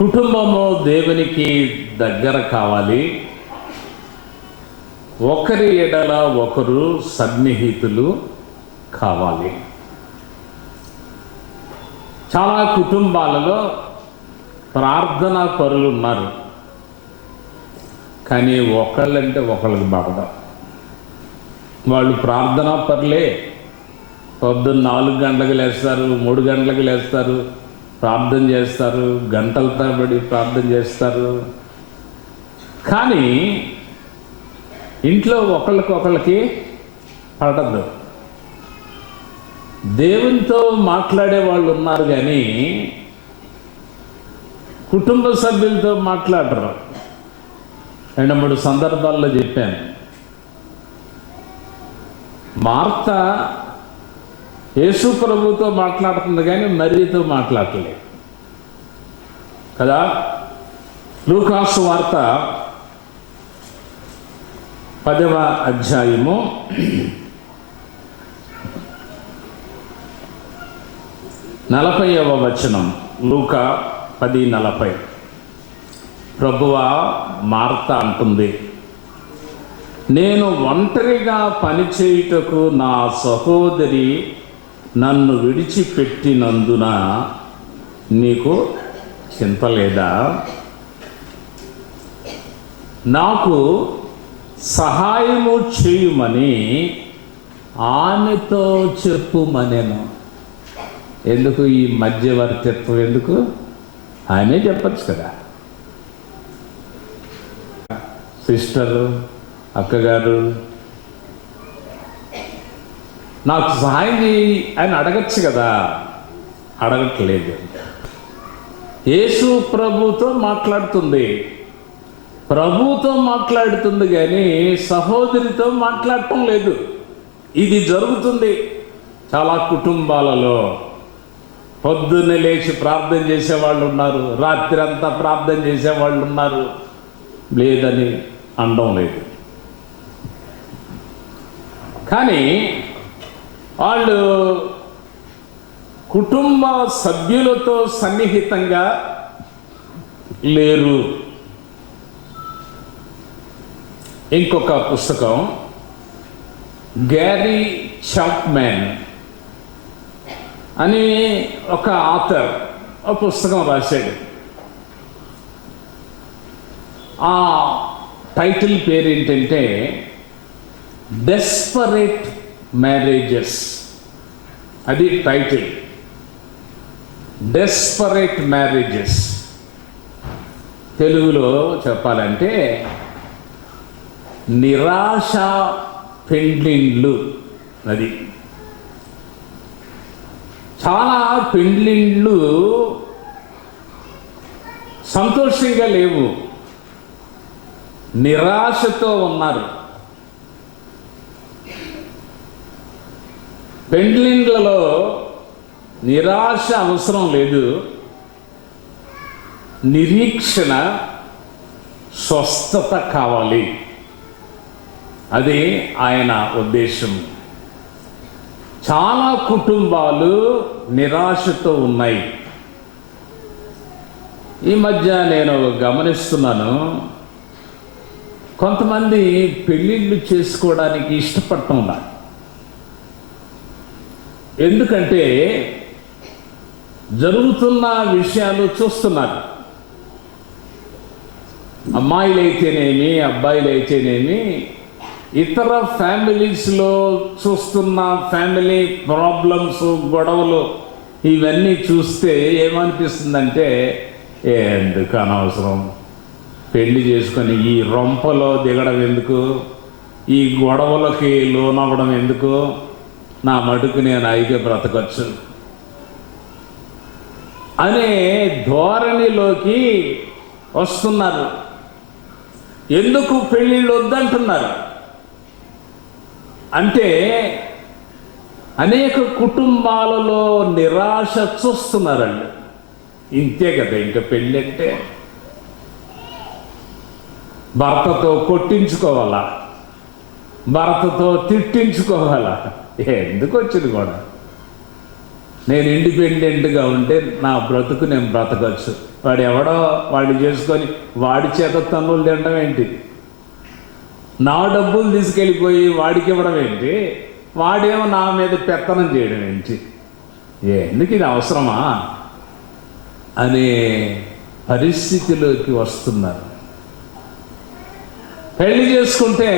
కుటుంబము దేవునికి దగ్గర కావాలి. ఒకరి ఎడల ఒకరు సన్నిహితులు కావాలి. చాలా కుటుంబాలలో ప్రార్థనా పరులు ఉన్నారు, కానీ ఒకళ్ళంటే ఒకళ్ళకి పడదాం. వాళ్ళు ప్రార్థనా పరులే, పొద్దున్న 4 గంటలకు లేస్తారు, 3 గంటలకు లేస్తారు, ప్రార్థన చేస్తారు, గంటల తరబడి ప్రార్థన చేస్తారు. కానీ ఇంట్లో ఒకళ్ళకి పడదు. దేవునితో మాట్లాడే వాళ్ళు ఉన్నారు కానీ కుటుంబ సభ్యులతో మాట్లాడరు. 2-3 సందర్భాల్లో చెప్పాను. మార్త యేసు ప్రభుతో మాట్లాడుతుంది కానీ మరియతో మాట్లాడలేదు కదా. లూకాసు వార్త 10వ అధ్యాయము 40వ వచనం. లూకా 10:40. ప్రభువా, మార్త అంటుంది, నేను ఒంటరిగా పనిచేయుటకు నా సహోదరి నన్ను విడిచిపెట్టినందున నీకు చింత లేదా? నాకు సహాయము చేయుమని ఆమెతో చెప్పుమనెను. ఎందుకు ఈ మధ్యవర్తిత్వం? ఎందుకు? ఆయనే చెప్పచ్చు కదా. సిస్టరు, అక్కగారు, నాకు సహాయం చేయి అని అడగచ్చు కదా. అడగట్లేదు. యేసు ప్రభుతో మాట్లాడుతుంది, ప్రభుతో మాట్లాడుతుంది కానీ సహోదరితో మాట్లాడటం లేదు. ఇది జరుగుతుంది చాలా కుటుంబాలలో. పొద్దున్నే లేచి ప్రార్థన చేసేవాళ్ళు ఉన్నారు, రాత్రి అంతా ప్రార్థన చేసేవాళ్ళు ఉన్నారు. లేదని అనడం లేదు, కానీ వాళ్ళు కుటుంబ సభ్యులతో సన్నిహితంగా లేరు. ఇంకొక పుస్తకం, గ్యారీ చాప్మెన్ అని ఒక ఆథర్ ఒక పుస్తకం రాశాడు. ఆ టైటిల్ పేరు ఏంటంటే డెస్పరేట్ మ్యారేజెస్. అది టైటిల్, డెస్పరేట్ మ్యారేజెస్. తెలుగులో చెప్పాలంటే నిరాశ పెండ్లిండ్లు. అది చాలా పెండ్లిండ్లు సంతోషంగా లేవు, నిరాశతో ఉన్నారు. పెండ్లిండ్లలో నిరాశ అవసరం లేదు, నిరీక్షణ, స్వస్థత కావాలి. అది ఆయన ఉద్దేశం. చాలా కుటుంబాలు నిరాశతో ఉన్నాయి. ఈ మధ్య నేను గమనిస్తున్నాను, కొంతమంది పెళ్ళిళ్ళు చేసుకోవడానికి ఇష్టపడటం లా. ఎందుకంటే జరుగుతున్న విషయాలు చూస్తున్నారు. అమ్మాయిలైతేనేమి అబ్బాయిలైతేనేమి ఇతర ఫ్యామిలీస్లో చూస్తున్న ఫ్యామిలీ ప్రాబ్లమ్స్, గొడవలు ఇవన్నీ చూస్తే ఏమనిపిస్తుందంటే, ఎందుకు అనవసరం పెళ్లి చేసుకొని ఈ రొంపలో దిగడం ఎందుకు, ఈ గొడవలకి లోనవ్వడం ఎందుకు, నా మటుకు నేను అయితే బ్రతకొచ్చు అనే ధోరణిలోకి వస్తున్నారు. ఎందుకు పెళ్ళిళ్ళు వద్దంటున్నారు అంటే, అనేక కుటుంబాలలో నిరాశ చూస్తున్నారండి. ఇంతే కదా ఇంకా పెళ్ళి అంటే. భర్తతో కొట్టించుకోవాలా, భర్తతో తిట్టించుకోవాలా, ఎందుకు వచ్చింది కూడా. నేను ఇండిపెండెంట్గా ఉంటే నా బ్రతుకు నేను బ్రతకచ్చు. వాడు ఎవడో వాడు చేసుకొని వాడి చేత తన్నులు తినడం ఏంటి, నా డబ్బులు తీసుకెళ్ళిపోయి వాడికి ఇవ్వడం ఏంటి, వాడేమో నా మీద పెత్తనం చేయడం ఏంటి, ఎందుకు ఇది అవసరమా అనే పరిస్థితిలోకి వస్తున్నారు. పెళ్లి చేసుకుంటే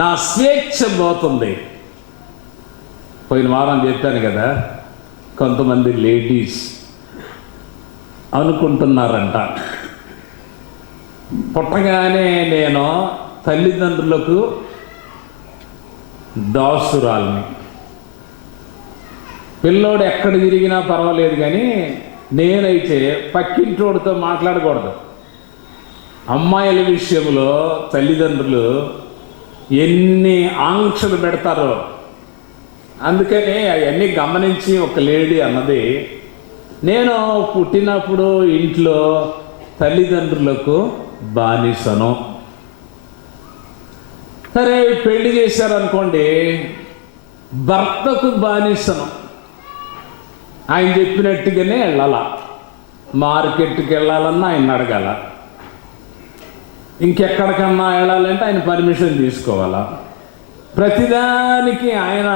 నా స్వేచ్ఛ పోతుంది. పోయిన వారం చెప్పాను కదా, కొంతమంది లేడీస్ అనుకుంటున్నారంట, పుట్టగానే నేను తల్లిదండ్రులకు దాసురాల్ని, పిల్లోడు ఎక్కడ తిరిగినా పర్వాలేదు కానీ నేనైతే పక్కింటోడితో మాట్లాడకూడదు. అమ్మాయిల విషయంలో తల్లిదండ్రులు ఎన్ని ఆంక్షలు పెడతారో. అందుకని అవన్నీ గమనించి ఒక లేడీ అన్నది, నేను పుట్టినప్పుడు ఇంట్లో తల్లిదండ్రులకు బానిసను. సరే పెళ్లి చేశారనుకోండి, భర్తకు బానిసను. ఆయన చెప్పినట్టుగానే వెళ్ళాల, మార్కెట్కి వెళ్ళాలన్నా ఆయన అడగాల, ఇంకెక్కడికన్నా వెళ్ళాలంటే ఆయన పర్మిషన్ తీసుకోవాలా, ప్రతిదానికి ఆయన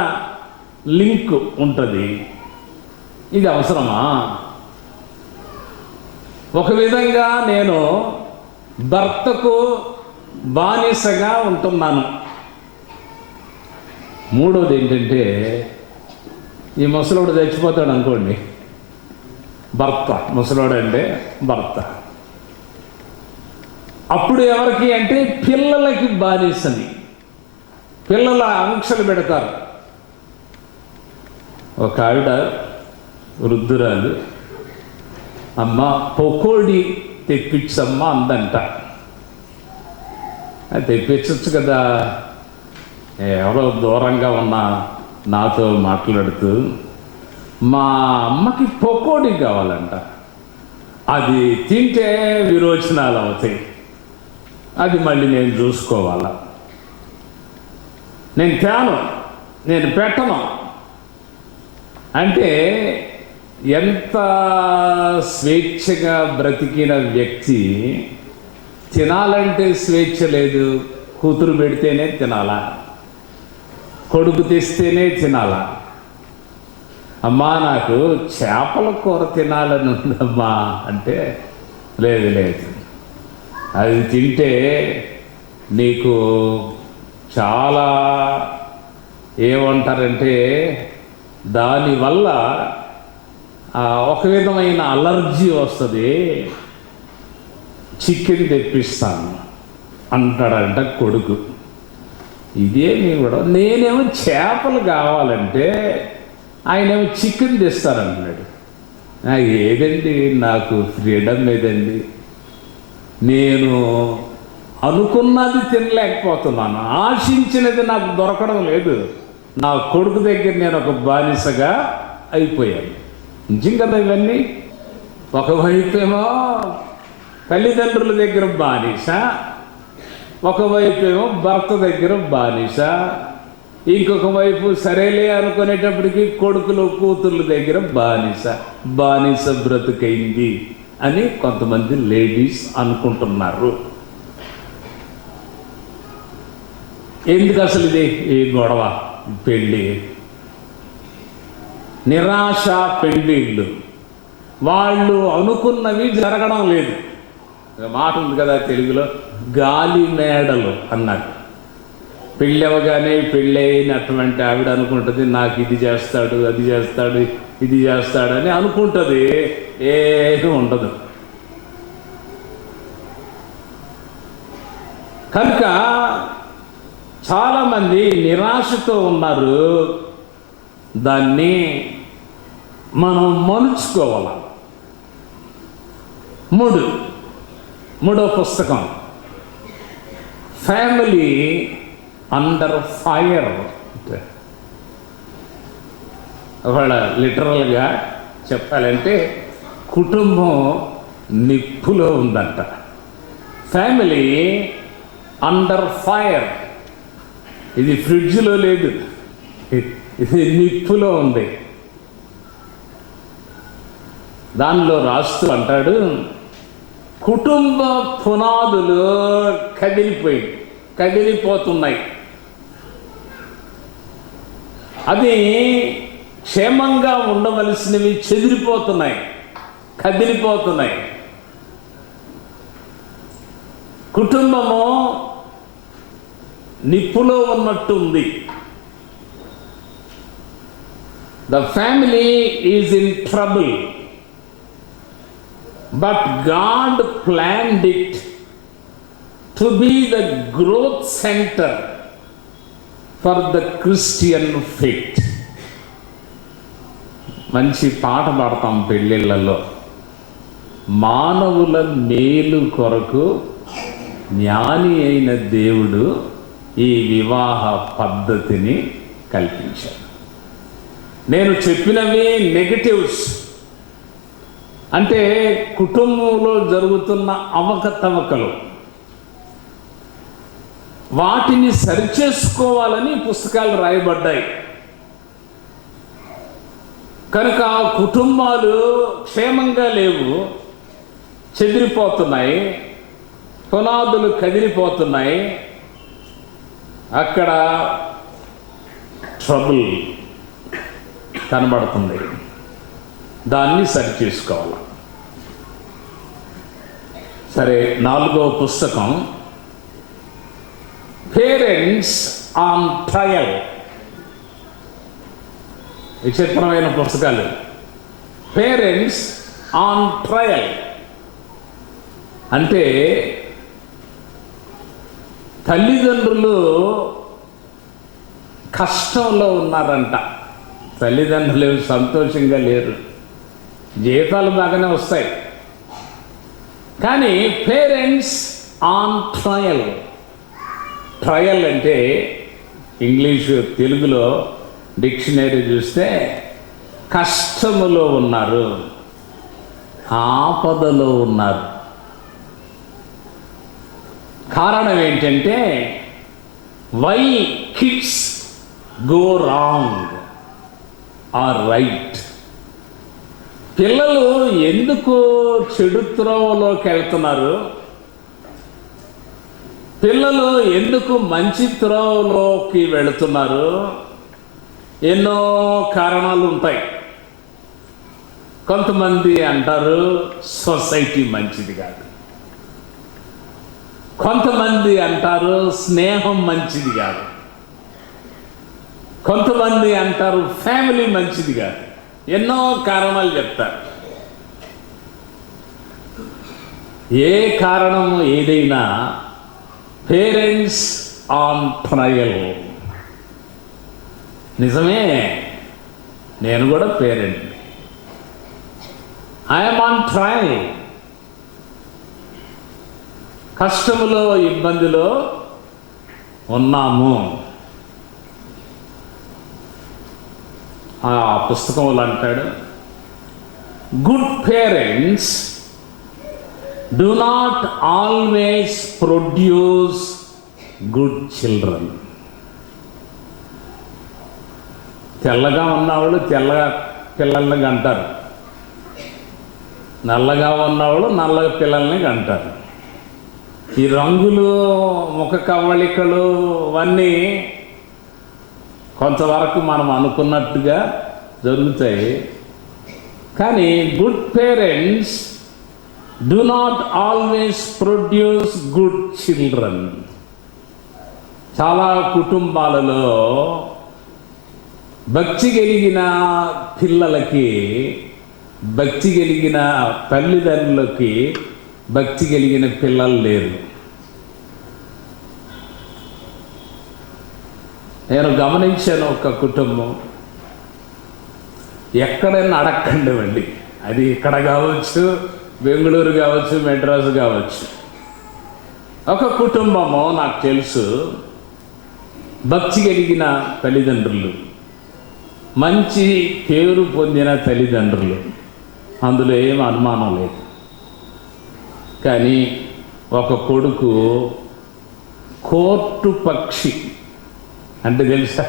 లింక్ ఉంటుంది. ఇది అవసరమా? ఒక విధంగా నేను భర్తకు బానిసగా ఉంటున్నాను. మూడోది ఏంటంటే, ఈ ముసలోడు చచ్చిపోతాడు అనుకోండి, భర్త ముసలోడు అంటే భర్త, అప్పుడు ఎవరికి అంటే పిల్లలకి బానిసని. పిల్లల ఆంక్షలు పెడతారు. ఒక ఆవిడ వృద్ధురాలు, అమ్మ పకోడీ తెప్పించమ్మా అందంట. అది తెప్పించవచ్చు కదా. ఎవరో దూరంగా ఉన్న నాతో మాట్లాడుతూ, మా అమ్మకి పకోడీ కావాలంట, అది తింటే విరోచనాలు అవుతాయి, అది మళ్ళీ నేను చూసుకోవాలా, నేను తేను, నేను పెట్టను అంటే, ఎంత స్వేచ్ఛగా బ్రతికిన వ్యక్తి తినాలంటే స్వేచ్ఛ లేదు. కూతురు పెడితేనే తినాలా, కొడుకు తెస్తేనే తినాలా. అమ్మా నాకు చేపల కూర తినాలని ఉందమ్మా అంటే, లేదు లేదు, అది తింటే నీకు చాలా ఏమంటారంటే దానివల్ల ఒక విధమైన అలర్జీ వస్తుంది, చికెన్ తెప్పిస్తాను అంటాడంట కొడుకు. ఇదేమి కూడా, నేనేమో చేపలు కావాలంటే ఆయనేమో చికెన్ తెస్తారంటున్నాడు. ఏదండి, నాకు ఫ్రీడమ్ లేదండి, నేను అనుకున్నది తినలేకపోతున్నాను, ఆశించినది నాకు దొరకడం లేదు, నా కొడుకు దగ్గర నేను ఒక బానిసగా అయిపోయాను. నిజం కదా ఇవన్నీ. ఒకవైపేమో తల్లిదండ్రుల దగ్గర బానిస, ఒకవైపు ఏమో భర్త దగ్గర బానిస, ఇంకొక వైపు సరేలే అనుకునేటప్పటికి కొడుకులు కూతుర్ల దగ్గర బానిస బ్రతుకైంది అని కొంతమంది లేడీస్ అనుకుంటున్నారు. ఎందుకు అసలు ఇది ఈ గొడవ? పెళ్ళి, నిరాశ పెళ్ళిళ్ళు, వాళ్ళు అనుకున్నవి జరగడం లేదు. మాట ఉంది కదా తెలుగులో, గాలి మేడలు అన్నారు. పెళ్ళి అవ్వగానే పెళ్ళి అయినటువంటి ఆవిడ అనుకుంటుంది నాకు ఇది చేస్తాడు, అది చేస్తాడు, ఇది చేస్తాడు అని అనుకుంటుంది. ఏమీ ఉండదు. కనుక చాలామంది నిరాశతో ఉన్నారు. దాన్ని మనం మలుచుకోవాలి. మూడో పుస్తకం ఫ్యామిలీ అండర్ ఫైర్. వాళ్ళ లిటరల్గా చెప్పాలంటే కుటుంబం నిప్పులో ఉందంట. Family under fire. ఇది ఫ్రిడ్జ్లో లేదు, ఇది నిప్పులో ఉంది. దానిలో రాస్తూ అంటాడు, కుటుంబ పునాదులు కదిలిపోతున్నాయి. అది క్షేమంగా ఉండవలసినవి చెదిరిపోతున్నాయి, కదిలిపోతున్నాయి. కుటుంబము నిప్పులో ఉన్నట్టు ఉంది. The family is in trouble, but God planned it to be the growth center for the Christian faith. మంచి పాట పాడతాం పెళ్ళిళ్ళలో. మానవుల మేలు కొరకు జ్ఞాని అయిన దేవుడు ఈ వివాహ పద్ధతిని కల్పించాడు. నేను చెప్పినవి నెగటివ్స్, అంటే కుటుంబంలో జరుగుతున్న అవకతవకలు, వాటిని సరిచేసుకోవాలని పుస్తకాలు రాయబడ్డాయి. కనుక కుటుంబాలు క్షేమంగా లేవు, చెదిరిపోతున్నాయి, పునాదులు కదిలిపోతున్నాయి. అక్కడ ట్రబుల్ కనబడుతుంది. దాన్ని సరి చేసుకోవాలి. సరే, 4వ పుస్తకం పేరెంట్స్ ఆన్ ట్రయల్. విచిత్రమైన పుస్తకాలు. పేరెంట్స్ ఆన్ ట్రయల్ అంటే తల్లిదండ్రులు కష్టంలో ఉన్నారంట. తల్లిదండ్రులు సంతోషంగా లేరు. జీతాలు బాగానే వస్తాయి, కానీ పేరెంట్స్ ఆన్ ట్రయల్. ట్రయల్ అంటే ఇంగ్లీషు తెలుగులో డిక్షనరీ చూస్తే కష్టములో ఉన్నారు, ఆపదలో ఉన్నారు. కారణం ఏంటంటే why kids go wrong or right. పిల్లలు ఎందుకు చెడు త్రోవలోకి వెళ్తున్నారు, పిల్లలు ఎందుకు మంచి త్రోవలోకి వెళుతున్నారు, ఎన్నో కారణాలు ఉంటాయి. కొంతమంది అంటారు సొసైటీ మంచిది కాదు, కొంతమంది అంటారు స్నేహం మంచిది కాదు, కొంతమంది అంటారు ఫ్యామిలీ మంచిది కాదు. ఎన్నో కారణాలు చెప్తారు. ఏ కారణం ఏదైనా పేరెంట్స్ ఆన్ ట్రయల్. నిజమే, నేను కూడా పేరెంట్. I'm on trial. కష్టములో ఇబ్బందిలో ఉన్నాము. ఆ పుస్తకంలో అంటాడు, good parents do not always produce good children. తెల్లగా ఉన్నవాళ్ళు తెల్లగా పిల్లల్ని కంటారు, నల్లగా ఉన్నవాళ్ళు నల్లగా పిల్లల్ని కంటారు. ఈ రంగులు, ముఖ కవళికలు అవన్నీ కొంతవరకు మనం అనుకున్నట్టుగా జరుగుతాయి. కానీ good parents do not always produce good children. చాలా కుటుంబాలలో భక్తి కలిగిన పిల్లలకి, భక్తి కలిగిన తల్లిదండ్రులకి భక్తి కలిగిన పిల్లలు లేరు. నేను గమనించాను ఒక కుటుంబం, ఎక్కడైనా అడక్కండి, అది ఇక్కడ కావచ్చు, బెంగళూరు కావచ్చు, మెడ్రాసు కావచ్చు. ఒక కుటుంబము నాకు తెలుసు, భక్తి కలిగిన తల్లిదండ్రులు, మంచి పేరు పొందిన తల్లిదండ్రులు, అందులో ఏం అనుమానం లేదు. కానీ ఒక కొడుకు కోర్టు పక్షి అంటే తెలుసా?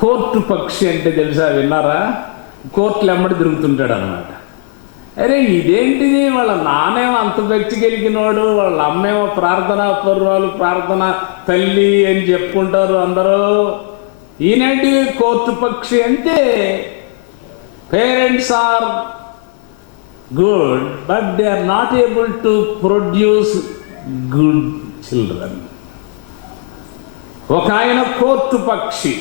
కోర్టు పక్షి అంటే తెలుసా? విన్నారా? కోర్టులు ఎమ్మడి తిరుగుతుంటాడు అన్నమాట. అరే ఇదేంటిది, వాళ్ళ నానేమో అంత భక్తి కలిగినవాడు, వాళ్ళ అమ్మేమో ప్రార్థనా పర్వాలు, ప్రార్థన తల్లి అని చెప్పుకుంటారు అందరూ. ఈనాటి కోర్టు పక్షి అంటే parents are good but they are not able to produce good children. ఒక ఆయన కోర్టు పక్షి.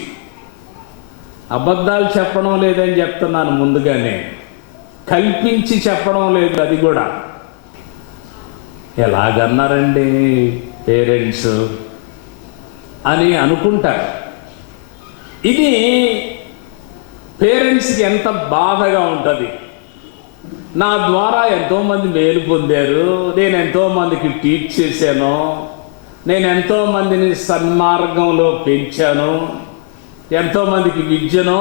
అబద్ధాలు చెప్పడం లేదని చెప్తున్నాను ముందుగానే, కల్పించి చెప్పడం లేదు. అది కూడా ఎలాగన్నారండి పేరెంట్స్ అని అనుకుంటారు. ఇది పేరెంట్స్కి ఎంత బాధగా ఉంటుంది. నా ద్వారా ఎంతోమంది మేలు పొందారు, నేను ఎంతోమందికి టీచ్ చేశాను, నేను ఎంతోమందిని సన్మార్గంలో పెంచాను, ఎంతోమందికి విద్యను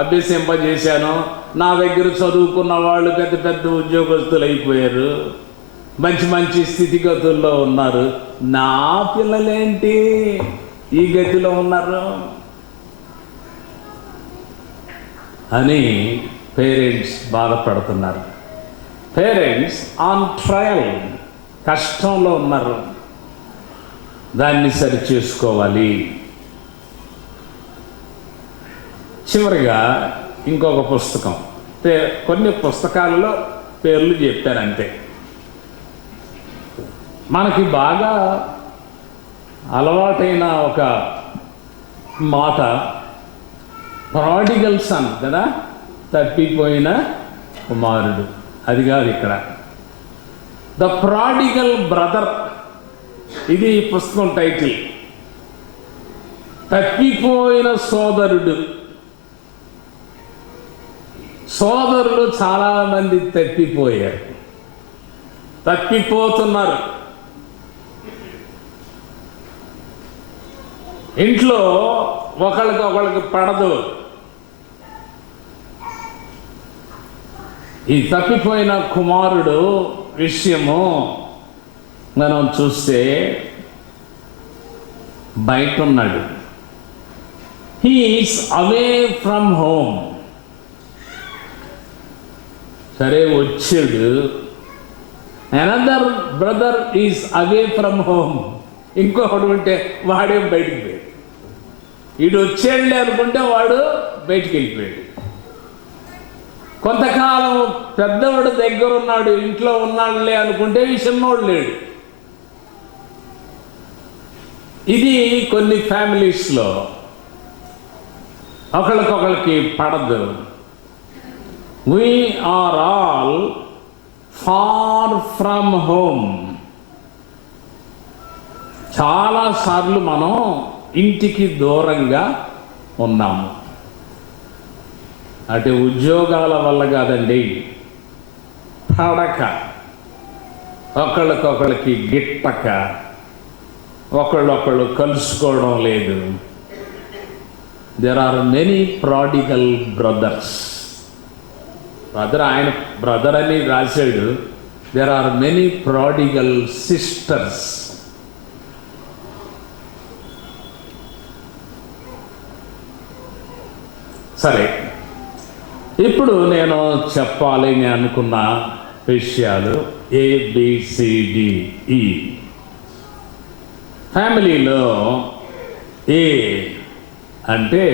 అభ్యసింపజేశాను, నా దగ్గర చదువుకున్న వాళ్ళు పెద్ద పెద్ద ఉద్యోగస్తులు అయిపోయారు, మంచి మంచి స్థితిగతుల్లో ఉన్నారు, నా పిల్లలేంటి ఈ గతిలో ఉన్నారు అని పేరెంట్స్ బాధపడుతున్నారు. పేరెంట్స్ ఆన్ ట్రయల్, కష్టంలో ఉన్నారు, దాన్ని సరి చేసుకోవాలి. చివరిగా ఇంకొక పుస్తకం, కొన్ని పుస్తకాలలో పేర్లు చెప్పారంతే. మనకి బాగా అలవాటైన ఒక మాట ప్రాడిగల్ సన్ కదా, తప్పిపోయిన కుమారుడు. అది కాదు ఇక్కడ, ద ప్రాడిగల్ బ్రదర్. ఇది ఈ పుస్తకం టైటిల్. తప్పిపోయిన సోదరుడు. సోదరులు చాలామంది తప్పిపోయారు, తప్పిపోతున్నారు. ఇంట్లో ఒకళ్ళకి పడదు. ఈ తప్పిపోయిన కుమారుడు విషయము మనం చూస్తే బయట ఉన్నాడు. He is away from home. సరే వచ్చాడు. Another brother is away from home. ఇంకొకడు ఉంటే వాడేం బయటికి పోయాడు. వీడు వచ్చాడులే అనుకుంటే వాడు బయటికి వెళ్ళిపోయాడు. కొంతకాలం పెద్దవాడు దగ్గర ఉన్నాడు, ఇంట్లో ఉన్నాడులే అనుకుంటే చిన్నోడు లేడు. ఇది కొన్ని ఫ్యామిలీస్లో ఒకళ్ళకొకళ్ళకి పడదు. We are all far from home. చాలాసార్లు మనం ఇంటికి దూరంగా ఉన్నాము. అటు ఉద్యోగాల వల్ల కాదండి, పడక, ఒకళ్ళకొకళ్ళకి గిట్టక, ఒకళ్ళొకళ్ళు కలుసుకోవడం లేదు. There are many prodigal brothers. ఆయన బ్రదర్ అని రాశాడు. There are many prodigal sisters. సరే, ఇప్పుడు నేను చెప్పాలని అనుకున్న విషయాలు ABCDE. ఫ్యామిలీలో ఏ అంటే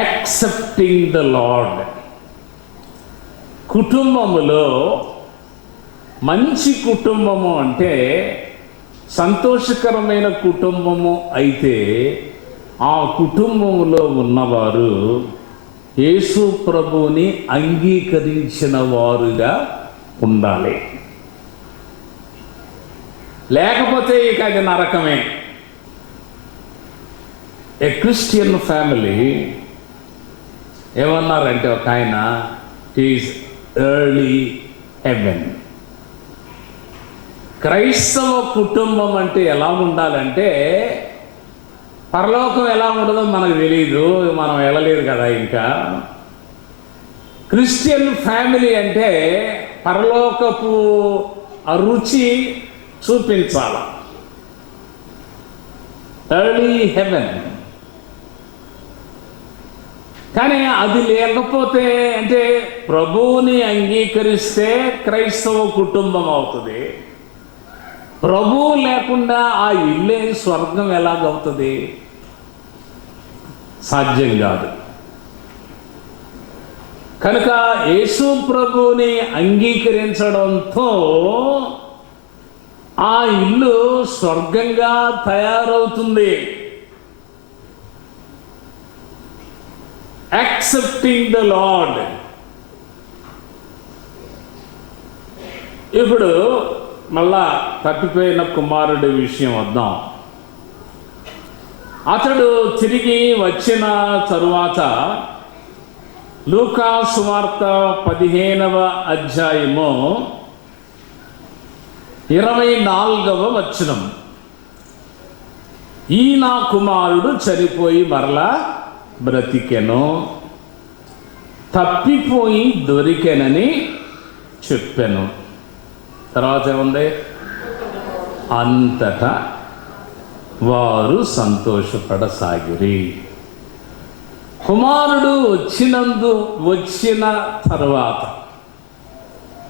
యాక్సెప్టింగ్ ద లార్డ్. కుటుంబములో మంచి కుటుంబము అంటే సంతోషకరమైన కుటుంబము అయితే ఆ కుటుంబములో ఉన్నవారు యేసు ప్రభువుని అంగీకరించిన వారుగా ఉండాలి. లేకపోతే ఇక అది నరకమే. ఏ క్రిస్టియన్ ఫ్యామిలీ ఏమన్నారంటే ఒక ఆయన, ఈజ్ ఎర్లీ హెవెన్. క్రైస్తవ కుటుంబం అంటే ఎలా ఉండాలంటే, పరలోకం ఎలా ఉండదో మనకు తెలియదు, మనం వెళ్ళలేదు కదా. ఇంకా క్రిస్టియన్ ఫ్యామిలీ అంటే పరలోకపు ఆ రుచి చూపించాల. Early haven. కానీ అది లేకపోతే అంటే ప్రభువుని అంగీకరిస్తే క్రైస్తవ కుటుంబం అవుతుంది. ప్రభువు లేకుండా ఆ ఇల్లే స్వర్గం ఎలాగవుతుంది? సాధ్యం కాదు. కనుక యేసు ప్రభువుని అంగీకరించడంతో ఆ ఇల్లు స్వర్గంగా తయారవుతుంది. Accepting the lord. ఇప్పుడు మళ్ళా తప్పిపోయిన కుమారుడి విషయం వద్దాం. అతడు తిరిగి వచ్చిన తరువాత లూకా సువార్త 15వ అధ్యాయము 24వ వచనం. ఈ నా కుమారుడు చనిపోయి మరలా బ్రతికెను, తప్పిపోయి దొరికెనని చెప్పాను. తర్వాత ఏముంది? అంతటా వారు సంతోషపడసాగిరి. కుమారుడు వచ్చిన తర్వాత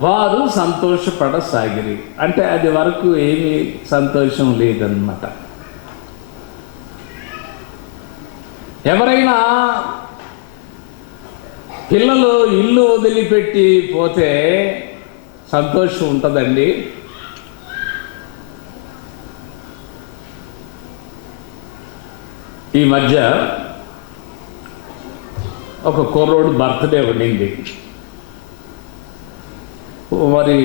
వారు సంతోషపడసాగిరి. అంటే అది వరకు ఏమీ సంతోషం లేదన్నమాట. ఎవరైనా పిల్లలు ఇల్లు వదిలిపెట్టి పోతే సంతోషం ఉంటుందండి. ఈ మధ్య ఒక కుర్రోడు బర్త్డే ఉండింది. మరి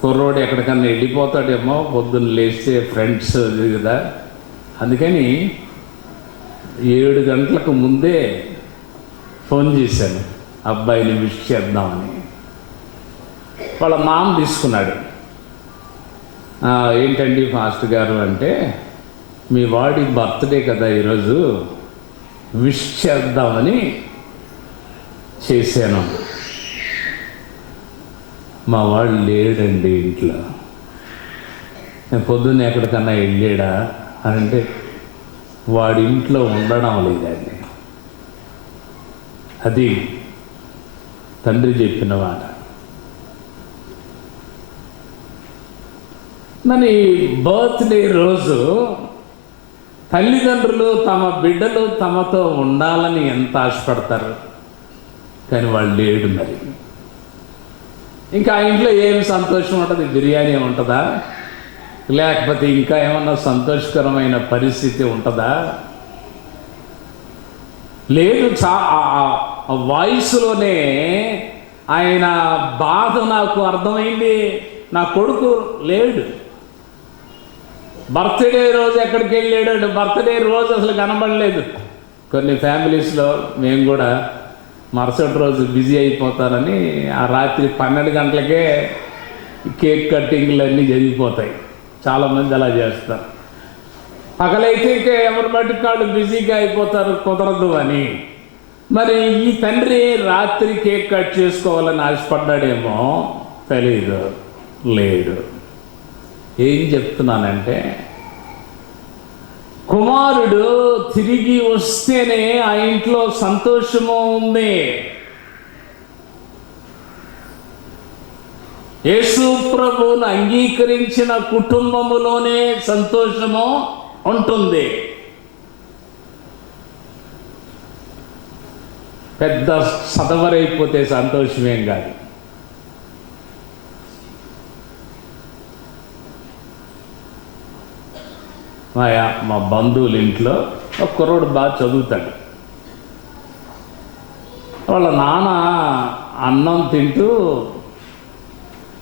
కుర్రోడు ఎక్కడికన్నా వెళ్ళిపోతాడేమో, పొద్దున్న లేస్తే ఫ్రెండ్స్ కదా, అందుకని 7 గంటలకు ముందే ఫోన్ చేశాను అబ్బాయిని విష్ చేద్దామని. వాళ్ళ మామ తీసుకున్నాడు. ఏంటండి ఫాస్ట్ గారు అంటే, మీ వాడి బర్త్డే కదా ఈరోజు, విష్ చేద్దామని చేశాను. మా వాడు లేడండి ఇంట్లో. నేను పొద్దున్న ఎక్కడికన్నా వెళ్ళాడా అని అంటే, వాడి ఇంట్లో ఉండడం లేదండి. అది తండ్రి చెప్పిన మాట. మరి బర్త్డే రోజు తల్లిదండ్రులు తమ బిడ్డలు తమతో ఉండాలని ఎంత ఆశపడతారు, కానీ వాళ్ళు లేడు. మరి ఇంకా ఆ ఇంట్లో ఏమి సంతోషం ఉంటుంది? బిర్యానీ ఉంటుందా? లేకపోతే ఇంకా ఏమన్నా సంతోషకరమైన పరిస్థితి ఉంటుందా? లేదు. వాయిస్లోనే ఆయన బాధ నాకు అర్థమైంది. నా కొడుకు లేడు. బర్త్డే రోజు ఎక్కడికి వెళ్ళాడు? బర్త్డే రోజు అసలు కనబడలేదు. కొన్ని ఫ్యామిలీస్లో మేము కూడా మరుసటి రోజు బిజీ అయిపోతారని ఆ రాత్రి 12 గంటలకే కేక్ కట్టింగ్లు అన్నీ జరిగిపోతాయి. చాలామంది అలా చేస్తారు. పగలైతే ఇంకా ఎవరి బట్టి కాళ్ళు బిజీగా అయిపోతారు, కుదరదు అని. మరి ఈ తండ్రి రాత్రి కేక్ కట్ చేసుకోవాలని ఆశపడ్డాడేమో తెలీదు, లేడు. ఏం చెప్తున్నానంటే, కుమారుడు తిరిగి వస్తేనే ఆ ఇంట్లో సంతోషము ఉంది. యేసు ప్రభువును అంగీకరించిన కుటుంబములోనే సంతోషము ఉంటుంది. పెద్ద సదవరైపోతే సంతోషమేం కాదు. మా బంధువుల ఇంట్లో ఒక కుర్రోడు బాగా చదువుతాడు. వాళ్ళ నాన్న అన్నం తింటూ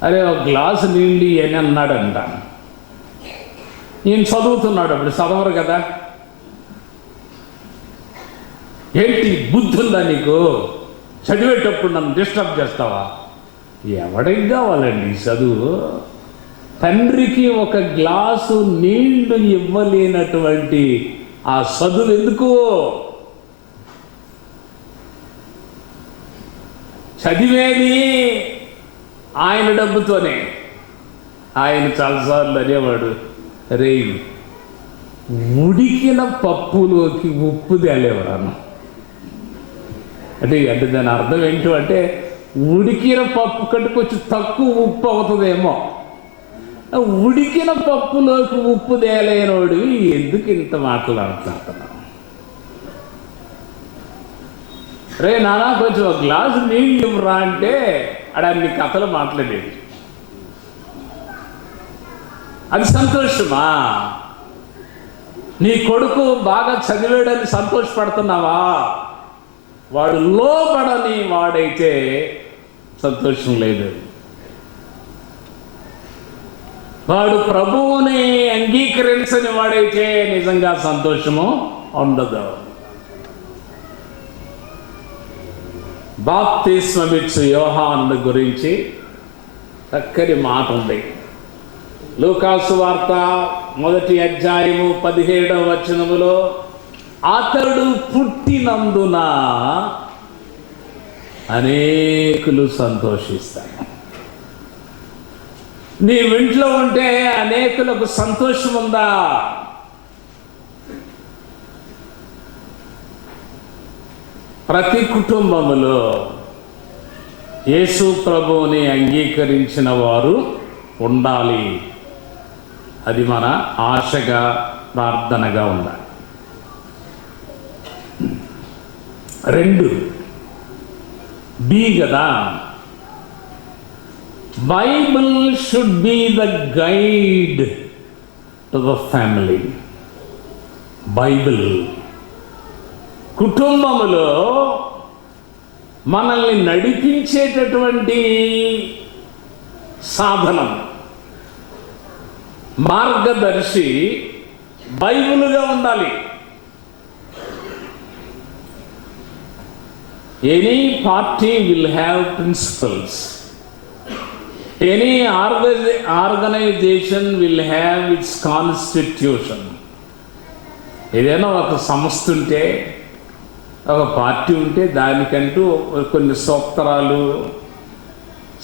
అరే ఒక గ్లాసు నీళ్ళు అని అన్నాడంట. ఈయన చదువుతున్నాడు, అప్పుడు చదవరు కదా. ఏంటి బుద్ధి ఉందా నీకు, చదివేటప్పుడు నన్ను డిస్టర్బ్ చేస్తావా? ఎవడికి కావాలండి చదువు? తండ్రికి ఒక గ్లాసు నీళ్లు ఇవ్వలేనటువంటి ఆ చదువు ఎందుకు? చదివేది ఆయన డబ్బుతోనే. ఆయన చాలాసార్లు అనేవాడు, రే ఉడికిన పప్పులోకి ఉప్పు తేలేవరాను. అంటే దాని అర్థం ఏంటో అంటే, ఉడికిన పప్పు కంటే కొంచెం తక్కువ ఉప్పు అవుతుందేమో. ఉడికిన పప్పులోకి ఉప్పు తేలేనోడు ఎందుకు ఇంత మాట్లాడుతున్నావు? రే నానా కొంచెం ఒక గ్లాసు నీళ్ళు ఇవ్వరా అంటే అన్ని కథలు మాట్లాడేది. అది సంతోషమా? నీ కొడుకు బాగా చదివాడని సంతోషపడుతున్నావా? వాడు లోబడని వాడైతే సంతోషం లేదు. వాడు ప్రభువుని అంగీకరించని వాడైతే నిజంగా సంతోషము ఉండదు. బాప్తిస్మమిచ్చు యోహాను గురించి చక్కని మాట ఉంది. లూకాసు వార్త 1వ అధ్యాయము 17వ వచనములో, అతడు పుట్టినందున అనేకులు సంతోషిస్తారు. నీ ఇంట్లో ఉంటే అనేకులకు సంతోషం ఉందా? ప్రతి కుటుంబములో యేసు ప్రభువుని అంగీకరించిన వారు ఉండాలి. అది మన ఆశగా, ప్రార్థనగా ఉండాలి. 2 బి కదా, Bible should be the guide to the family. Bible కుటుంబములో మనల్ని నడిపించేటటువంటి సాధనం, మార్గదర్శి బైబిలుగా ఉండాలి. Any party will have principles. Any organisation will have its constitution. ఏదైనా ఒక సంస్థ ఉంటే, ఒక పార్టీ ఉంటే దానికంటూ కొన్ని సూత్రాలు,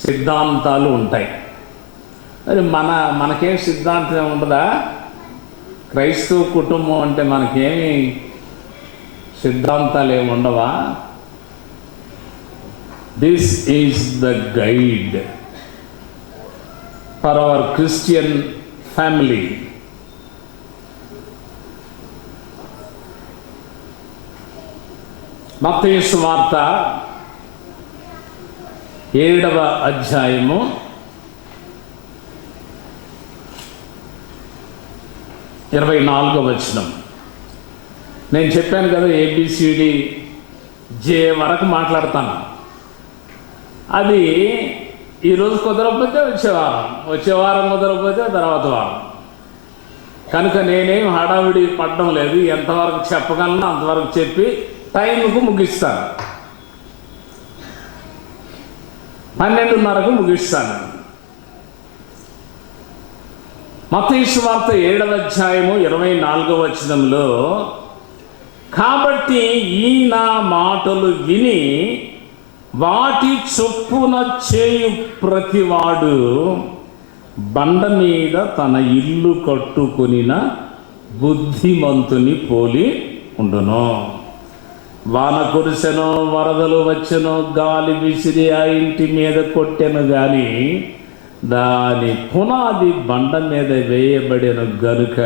సిద్ధాంతాలు ఉంటాయి. మరి మనకేం సిద్ధాంతం ఉండదా? క్రైస్తవ కుటుంబం అంటే మనకేమి సిద్ధాంతాలు ఏమి ఉండవా? This is the guide for hour Christian family. మత్తయి సువార్త 7వ అధ్యాయము 24వ వచనం. నేను చెప్పాను కదా, ABCD J వరకు మాట్లాడతాను. అది ఈరోజు కుదరకపోతే వచ్చే వారం కుదరకపోతే తర్వాత వారం. కనుక నేనేం హడావిడి పడడం లేదు. ఎంతవరకు చెప్పగలను అంతవరకు చెప్పి టైంకు ముగిస్తాను. 12:30కు ముగిస్తాను. మత్తయి సువార్త 7వ అధ్యాయము 24వ వచనంలో, కాబట్టి ఈ నా మాటలు విని వాటి చొప్పున చేయు ప్రతివాడు బండ మీద తన ఇల్లు కట్టుకొనిన బుద్ధిమంతుని పోలి ఉండును. వాన కురిసెను, వరదలు వచ్చెను, గాలి విసిరి ఆ ఇంటి మీద కొట్టెను గాని దాని పునాది బండ మీద వేయబడిన గనుక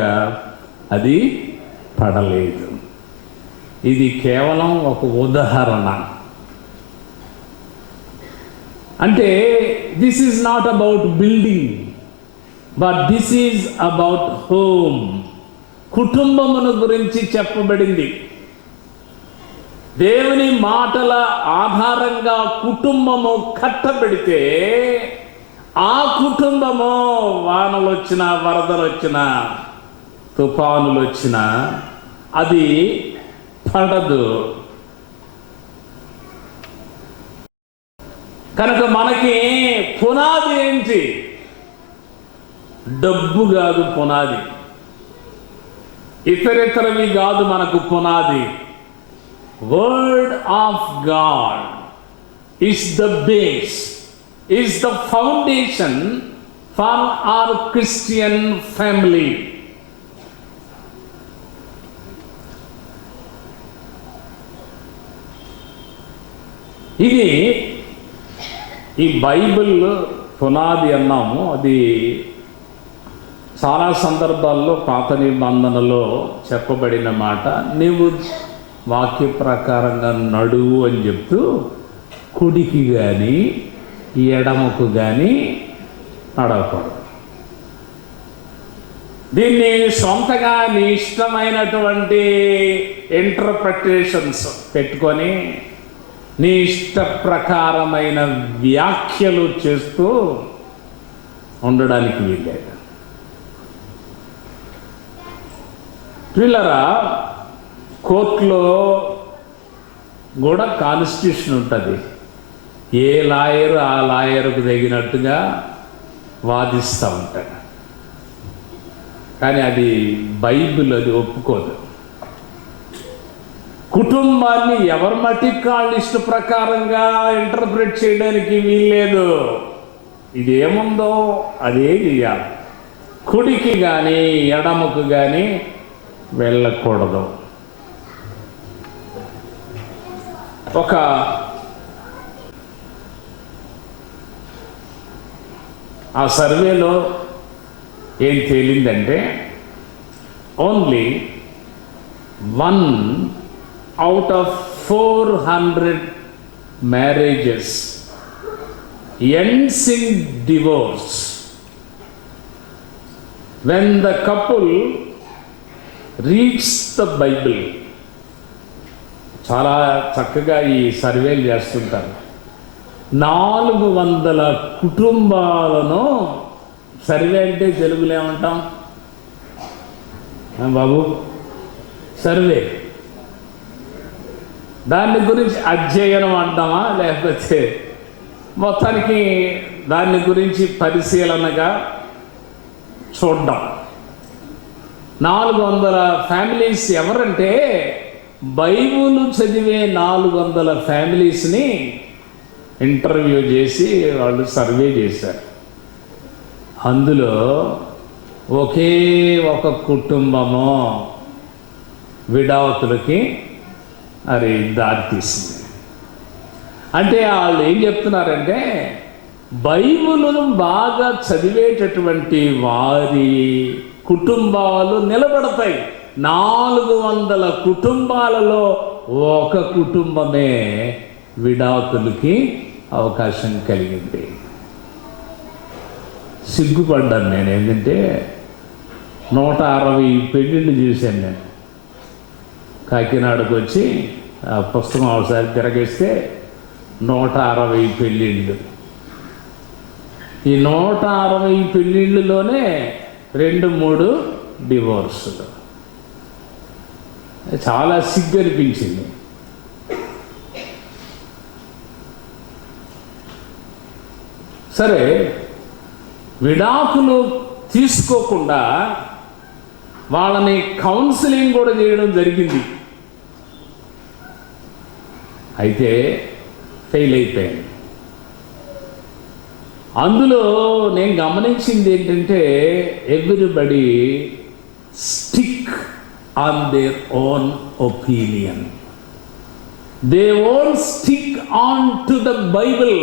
అది పడలేదు. ఇది కేవలం ఒక ఉదాహరణ. అంటే this is not about building, but this is about home. కుటుంబమును గురించి చెప్పబడింది. దేవుని మాటల ఆధారంగా కుటుంబము కట్టబెడితే ఆ కుటుంబము వానలు వచ్చినా, వరదలు వచ్చినా, తుఫానులు వచ్చినా అది పడదు. కనుక మనకి పునాది ఏంటి? డబ్బు కాదు పునాది, ఇతరితరవి కాదు మనకు పునాది. Word of God is the base, is the foundation for hour Christian family. ఇది ఈ బైబిల్ పునాది అన్నాము. అది చాలా సందర్భాల్లో పాత నిబంధనలో చెప్పబడిన మాట. నీవు వాక్య ప్రకారంగా నడువు అని చెప్తూ కుడికి కానీ ఎడమకు కానీ నడవకూడదు. దీన్ని సొంతగా నీ ఇష్టమైనటువంటి ఇంటర్ప్రిటేషన్స్ పెట్టుకొని నీ ఇష్ట ప్రకారమైన వ్యాఖ్యలు చేస్తూ ఉండడానికి వీల్లేదు. పిల్లరా, కోర్టులో కూడా కాన్స్టిట్యూషన్ ఉంటుంది. ఏ లాయరు ఆ లాయర్కు తగినట్టుగా వాదిస్తూ ఉంటాడు. కానీ అది బైబిల్ అది ఒప్పుకోదు. కుటుంబాన్ని ఎవరి మట్టికి వాళ్ళ ఇష్ట ప్రకారంగా ఇంటర్ప్రిట్ చేయడానికి వీల్లేదు. ఇదేముందో అదే చేయాలి. కుడికి కానీ ఎడమకు కానీ వెళ్ళకూడదు. ఆ సర్వేలో ఏం తేలిందంటే only 1 out of 400 marriages ends in divorce when the couple reads the Bible. చాలా చక్కగా ఈ సర్వేలు చేస్తుంటారు. 400 కుటుంబాలను సర్వే అంటే తెలుగులో ఏమంటాం బాబు? సర్వే. దాని గురించి అధ్యయనం అంటామా, లేకపోతే మొత్తానికి దాని గురించి పరిశీలనగా చూడడం. 400 ఫ్యామిలీస్ ఎవరంటే బైబిల్ చదివే 400 ఫ్యామిలీస్ని ఇంటర్వ్యూ చేసి వాళ్ళు సర్వే చేశారు. అందులో ఒకే ఒక కుటుంబము విడాకులకి అది దారితీసింది. అంటే వాళ్ళు ఏం చెప్తున్నారంటే బైబిలును బాగా చదివేటటువంటి వారి కుటుంబాలు నిలబడతాయి. 400 కుటుంబాలలో ఒక కుటుంబమే విడాకులకి అవకాశం కలిగింది. సిగ్గుపడ్డాను నేను. ఏంటంటే 160 పెళ్ళిళ్ళు చూశాను నేను. కాకినాడకు వచ్చి ఆ పుస్తకం ఒకసారి తిరగేస్తే 160 పెళ్ళిళ్ళు. ఈ 160 పెళ్ళిళ్ళలోనే 2-3 డివోర్సులు. చాలా సిగ్గు అనిపించింది. సరే, విడాకులు తీసుకోకుండా వాళ్ళని కౌన్సిలింగ్ కూడా చేయడం జరిగింది. అయితే ఫెయిల్ అయిపోయాను. అందులో నేను గమనించింది ఏంటంటే everybody stick on their own opinion. They won't stick on to the Bible.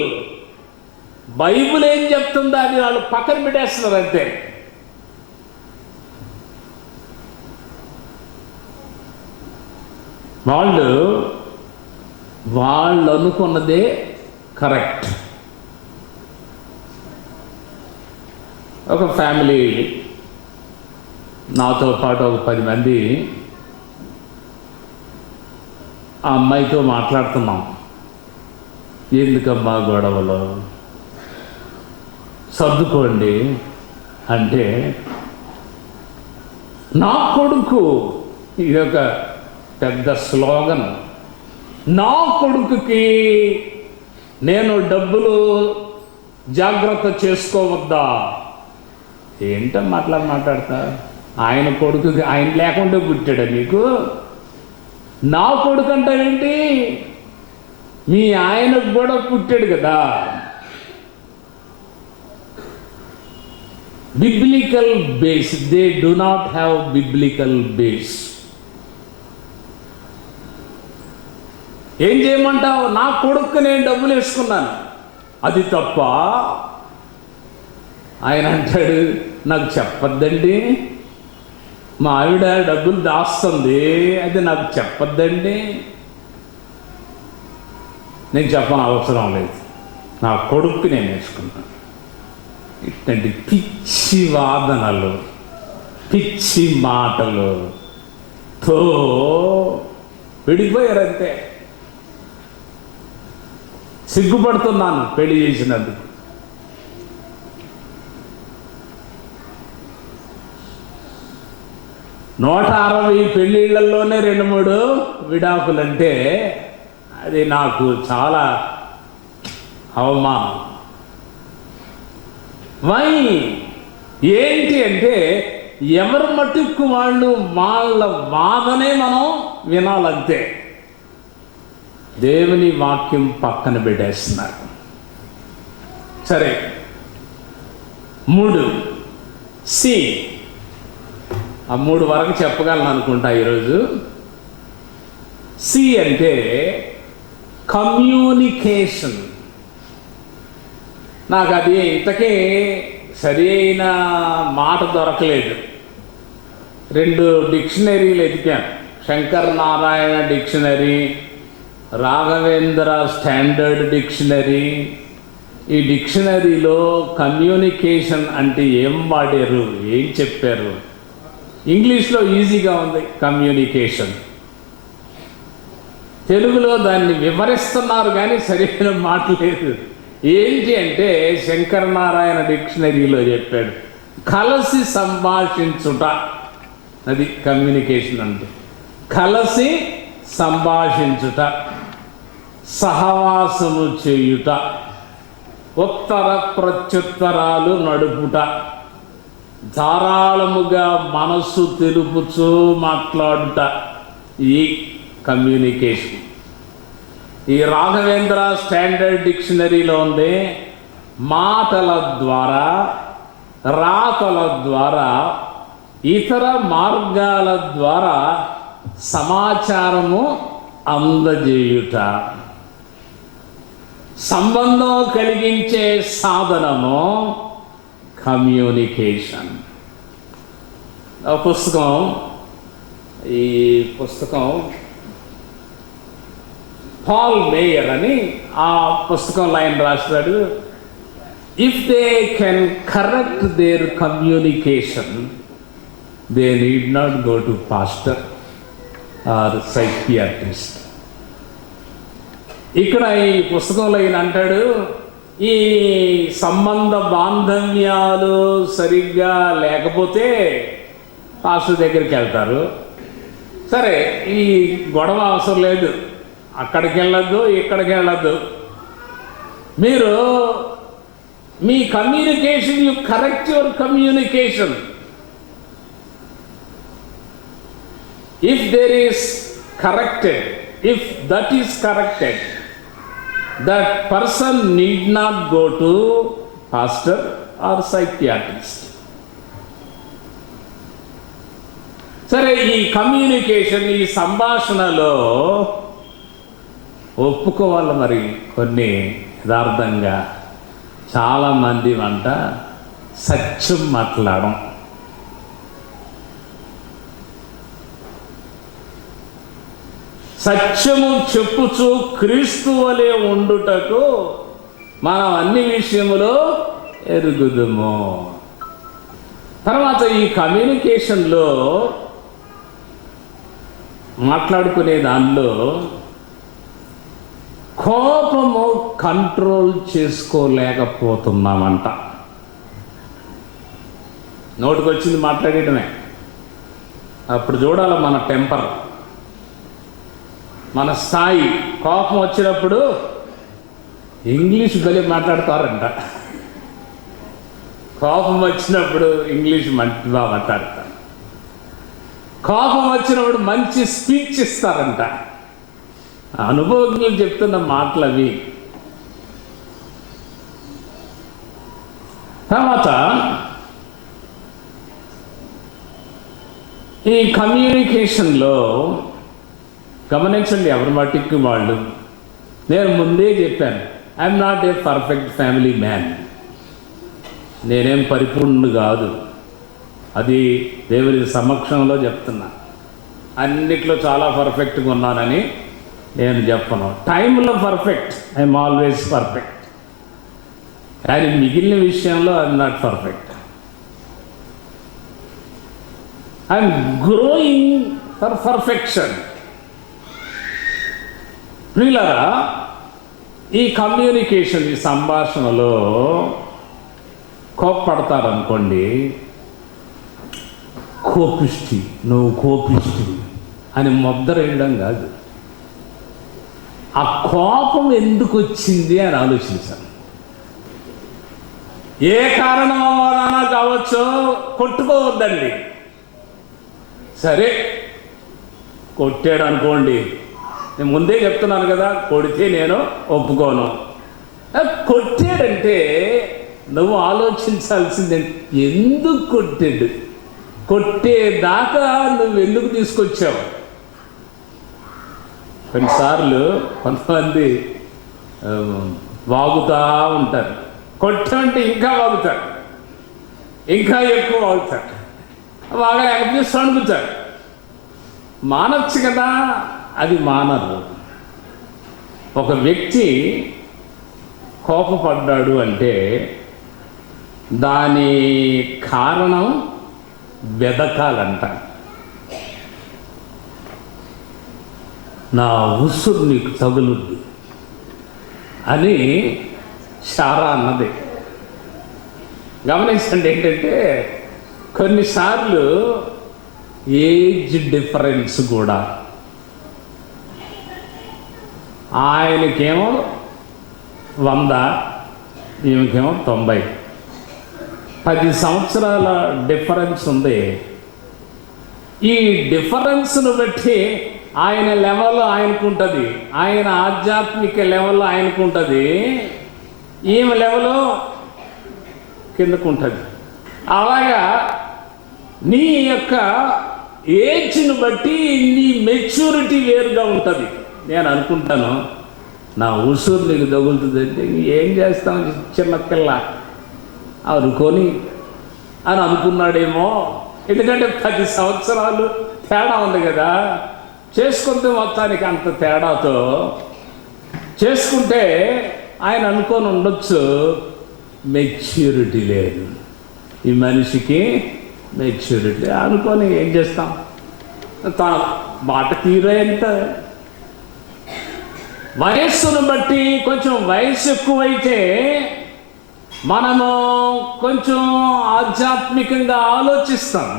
Bible ఏం చెప్తుందో అది వాళ్ళు పక్కన పెట్టేస్తున్నారు అంతే. వాళ్ళు అనుకున్నదే కరెక్ట్. ఒక ఫ్యామిలీ, నాతో పాటు ఒక 10 మంది ఆ అమ్మాయితో మాట్లాడుతున్నాం. ఎందుకమ్మా గొడవలు, సర్దుకోండి అంటే, నా కొడుకు, ఇది ఒక పెద్ద స్లోగన్, నా కొడుకుకి నేను డబ్బులు జాగ్రత్త చేసుకోవద్దా? ఏంటో మాట్లాడతా, ఆయన కొడుకుకి ఆయన లేకుండా పుట్టాడా నీకు? నా కొడుకు అంటావేంటి? మీ ఆయనకు కూడా పుట్టాడు కదా. Biblical base, they do not have biblical base. ఏం చేయమంటావు? నా కొడుకు నేను డబ్బులు వేసుకున్నాను, అది తప్ప? ఆయన అంటాడు, నాకు చెప్పొద్దండి, మా ఆవిడ డబ్బులు దాస్తుంది, అది నాకు చెప్పొద్దండి. నేను చెప్పని అవసరం లేదు, నా కొడుకు నేను వేసుకున్నాను. ఇట్లాంటి పిచ్చి వాదనలు, పిచ్చి మాటలుతో విడిపోయారంతే. సిగ్గుపడుతున్నాను పెళ్లి చేసినందుకు. నూట 60 పెళ్ళిళ్ళల్లోనే 2-3 విడాకులంటే అది నాకు చాలా అవమానం. వై ఏంటి అంటే, ఎవరి మటుకు వాళ్ళు వాళ్ళ వాదనే మనం వినాలంతే. దేవుని వాక్యం పక్కన పెట్టేస్తున్నారు. సరే, 3 సి, ఆ 3 వరకు చెప్పగలను అనుకుంటా ఈరోజు. సి అంటే కమ్యూనికేషన్. నాకు అది ఇంతకీ సరి అయిన మాట దొరకలేదు. 2 డిక్షనరీలు ఎతికాను, Shankar Narayana dictionary, Raghavendra standard dictionary. ఈ డిక్షనరీలో కమ్యూనికేషన్ అంటే ఏం వాడారు, ఏం చెప్పారు? ఇంగ్లీష్లో ఈజీగా ఉంది కమ్యూనికేషన్, తెలుగులో దాన్ని వివరిస్తున్నారు కానీ సరైన మాట లేదు. ఏంటి అంటే, శంకర నారాయణ డిక్షనరీలో చెప్పాడు, కలిసి సంభాషించుట, అది కమ్యూనికేషన్ అంటే. కలిసి సంభాషించుట, సహవాసము చేయుట, ఉత్తర ప్రత్యుత్తరాలు నడుపుట, ధారాళముగా మనస్సు తెలుపుచూ మాట్లాడుట, ఈ కమ్యూనికేషన్. ఈ రాఘవేంద్ర స్టాండర్డ్ డిక్షనరీలో ఉంది, మాటల ద్వారా, రాతల ద్వారా, ఇతర మార్గాల ద్వారా సమాచారము అందజేయుట, సంబంధం కలిగించే సాధనము కమ్యూనికేషన్. ఈ పుస్తకం పాల్ మేయర్ అని ఆ పుస్తకం లైన్ రాస్తాడు, if they can correct their communication, they need not go to pastor or psychiatrist. ఇక్కడ ఈ పుస్తకంలో ఈయన అంటాడు, ఈ సంబంధ బాంధవ్యాలు సరిగ్గా లేకపోతే పాస్టర్ దగ్గరికి వెళ్తారు. సరే, ఈ గొడవ అవసరం లేదు, అక్కడికి వెళ్ళొద్దు, ఇక్కడికి వెళ్ళొద్దు. మీరు మీ communication, you correct your communication. If there is corrected, if that is corrected, that person need not go to pastor or psychiatrist. సరే, ఈ కమ్యూనికేషన్, ఈ సంభాషణలో ఒప్పుకోవాలి మరి. కొన్ని యథార్థంగా చాలామంది వంట సత్యం మాట్లాడడం, సత్యము చెప్పుచు క్రీస్తు వలె ఉండుటకు మనం అన్ని విషయములో ఎరుగుదుము. తర్వాత ఈ కమ్యూనికేషన్లో మాట్లాడుకునే దానిలో కోపము కంట్రోల్ చేసుకోలేకపోతున్నామంట. నోటికొచ్చింది మాట్లాడటమే. అప్పుడు చూడాలి మన టెంపర్, మన స్థాయి. కోపం వచ్చినప్పుడు ఇంగ్లీష్ బలి మాట్లాడతారంట. కోపం వచ్చినప్పుడు ఇంగ్లీష్ మంచిగా మాట్లాడతారు. కోపం వచ్చినప్పుడు మంచి స్పీచ్ ఇస్తారంట. అనుభవజ్ఞులు చెప్తున్న మాటలు అవి. తర్వాత ఈ కమ్యూనికేషన్లో గమనించండి, ఎవరి మట్టికి వాళ్ళు. నేను ముందే చెప్పాను, I'm not a perfect family man. నేనేం పరిపూర్ణుడు కాదు. అది దేవుని సమక్షంలో చెప్తున్నా. అన్నిట్లో చాలా పర్ఫెక్ట్గా ఉన్నానని నేను చెప్పను. టైంలో పర్ఫెక్ట్, ఐఎమ్ ఆల్వేస్ పర్ఫెక్ట్. కానీ మిగిలిన విషయంలో I'm not perfect. I'm growing for perfection. ప్రియులారా, ఈ కమ్యూనికేషన్, ఈ సంభాషణలో కోప్పడతారనుకోండి, కోపిష్టి, నువ్వు కోపిష్టి అని ముద్రేయడం కాదు. ఆ కోపం ఎందుకు వచ్చింది అని ఆలోచించాను. ఏ కారణం వలన కావచ్చో కొట్టుకోవద్దండి. సరే, కొట్టాడు అనుకోండి, నేను ముందే చెప్తున్నాను కదా, కొడితే నేను ఒప్పుకోను. కొట్టాడంటే నువ్వు ఆలోచించాల్సిందే, ఎందుకు కొట్టాడు, కొట్టేదాకా నువ్వు ఎందుకు తీసుకొచ్చావు. కొన్నిసార్లు కొంతమంది వాగుతూ ఉంటారు. కొట్టమంటే ఇంకా వాగుతారు, ఇంకా ఎక్కువ వాగుతారు. బాగా ఎక్కిస్తూ అనిపించారు. మానచ్చు కదా, అది మానరు. ఒక వ్యక్తి కోపపడ్డాడు అంటే దాని కారణం వెదకాలంట. నా ఉసురు నీకు తగులుద్ది అని శారా అన్నది. గమనించండి, ఏంటంటే కొన్నిసార్లు ఏజ్ డిఫరెన్స్ కూడా. ఆయనకేమో 100, ఈమెకేమో 90. 10 సంవత్సరాల డిఫరెన్స్ ఉంది. ఈ డిఫరెన్స్ను బట్టి ఆయన లెవెల్ ఆయనకుంటుంది, ఆయన ఆధ్యాత్మిక లెవెల్ ఆయనకుంటుంది, ఈమె లెవెల్ కిందకుంటుంది. అలాగా నీ యొక్క ఏజ్ను బట్టి నీ మెచ్యూరిటీ వేరుగా ఉంటుంది. నేను అనుకుంటాను, నా ఉసురు నీకు తగులుతుందంటే ఏం చేస్తాం, చిన్న పిల్ల అనుకొని అని అనుకున్నాడేమో. ఎందుకంటే 10 సంవత్సరాలు తేడా ఉంది కదా. చేసుకుంటే మొత్తానికి అంత తేడాతో చేసుకుంటే ఆయన అనుకొని ఉండొచ్చు, మెచ్యూరిటీ లేదు ఈ మనిషికి, మెచ్యూరిటీ అనుకొని ఏం చేస్తాం, తన మాట తీరే ఎంత. వయస్సును బట్టి కొంచెం వయస్సు ఎక్కువైతే మనము కొంచెం ఆధ్యాత్మికంగా ఆలోచిస్తాం.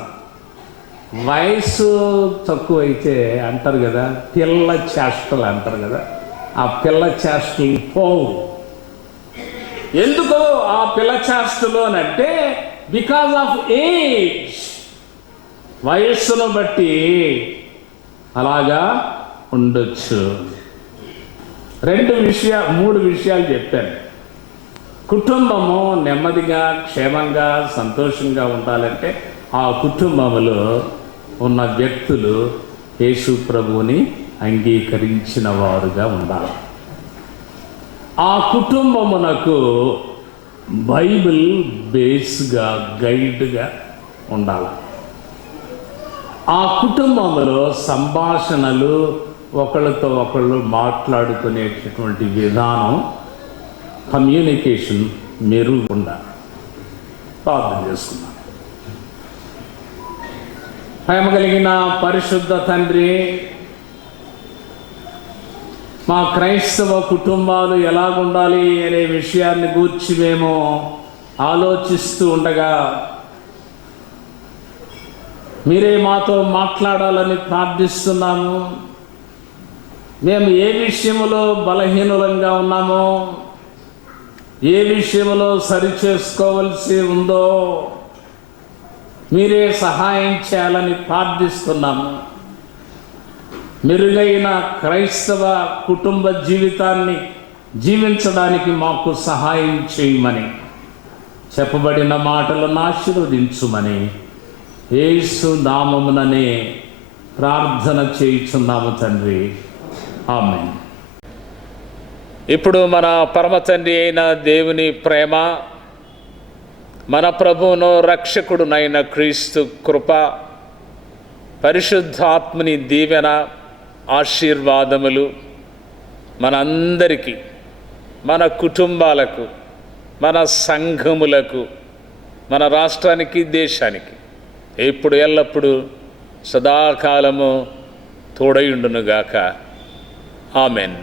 వయస్సు తక్కువైతే అంటారు కదా, పిల్ల చేష్టలు అంటారు కదా, ఆ పిల్ల చేష్టలు పోవు. ఎందుకు ఆ పిల్ల చేష్టలు అని అంటే, బికాజ్ ఆఫ్ ఏజ్. వయస్సును బట్టి అలాగా ఉండొచ్చు. 3 విషయాలు చెప్పాను. కుటుంబము నెమ్మదిగా, క్షేమంగా, సంతోషంగా ఉండాలంటే ఆ కుటుంబంలో ఉన్న వ్యక్తులు యేసు ప్రభువుని అంగీకరించిన వారుగా ఉండాలి. ఆ కుటుంబమునకు బైబిల్ బేస్గా, గైడ్గా ఉండాలి. ఆ కుటుంబంలో సంభాషణలు, ఒకళ్ళతో ఒకళ్ళు మాట్లాడుకునేటటువంటి విధానం, కమ్యూనికేషన్ మెరుగుగా ప్రార్థన చేసుకున్నాను. ప్రేమ కలిగిన పరిశుద్ధ తండ్రి, మా క్రైస్తవ కుటుంబాలు ఎలాగుండాలి అనే విషయాన్ని గూర్చి మేము ఆలోచిస్తూ ఉండగా మీరే మాతో మాట్లాడాలని ప్రార్థిస్తున్నాము. మేము ఏ విషయంలో బలహీనులంగా ఉన్నామో, ఏ విషయంలో సరిచేసుకోవలసి ఉందో మీరే సహాయం చేయాలని ప్రార్థిస్తున్నాము. మెరుగైన క్రైస్తవ కుటుంబ జీవితాన్ని జీవించడానికి మాకు సహాయం చేయమని, చెప్పబడిన మాటలను ఆశీర్వదించుమని యేసు నామముననే ప్రార్థన చేయుచున్నాము తండ్రి, ఆమేన్. ఇప్పుడు మన పరమ తండ్రి అయిన దేవుని ప్రేమ, మన ప్రభువును రక్షకుడునైన క్రీస్తు కృప, పరిశుద్ధాత్మని దీవెన, ఆశీర్వాదములు మనందరికీ, మన కుటుంబాలకు, మన సంఘములకు, మన రాష్ట్రానికి, దేశానికి ఇప్పుడు ఎల్లప్పుడూ సదాకాలము తోడయుండునుగాక. ఆమెన్.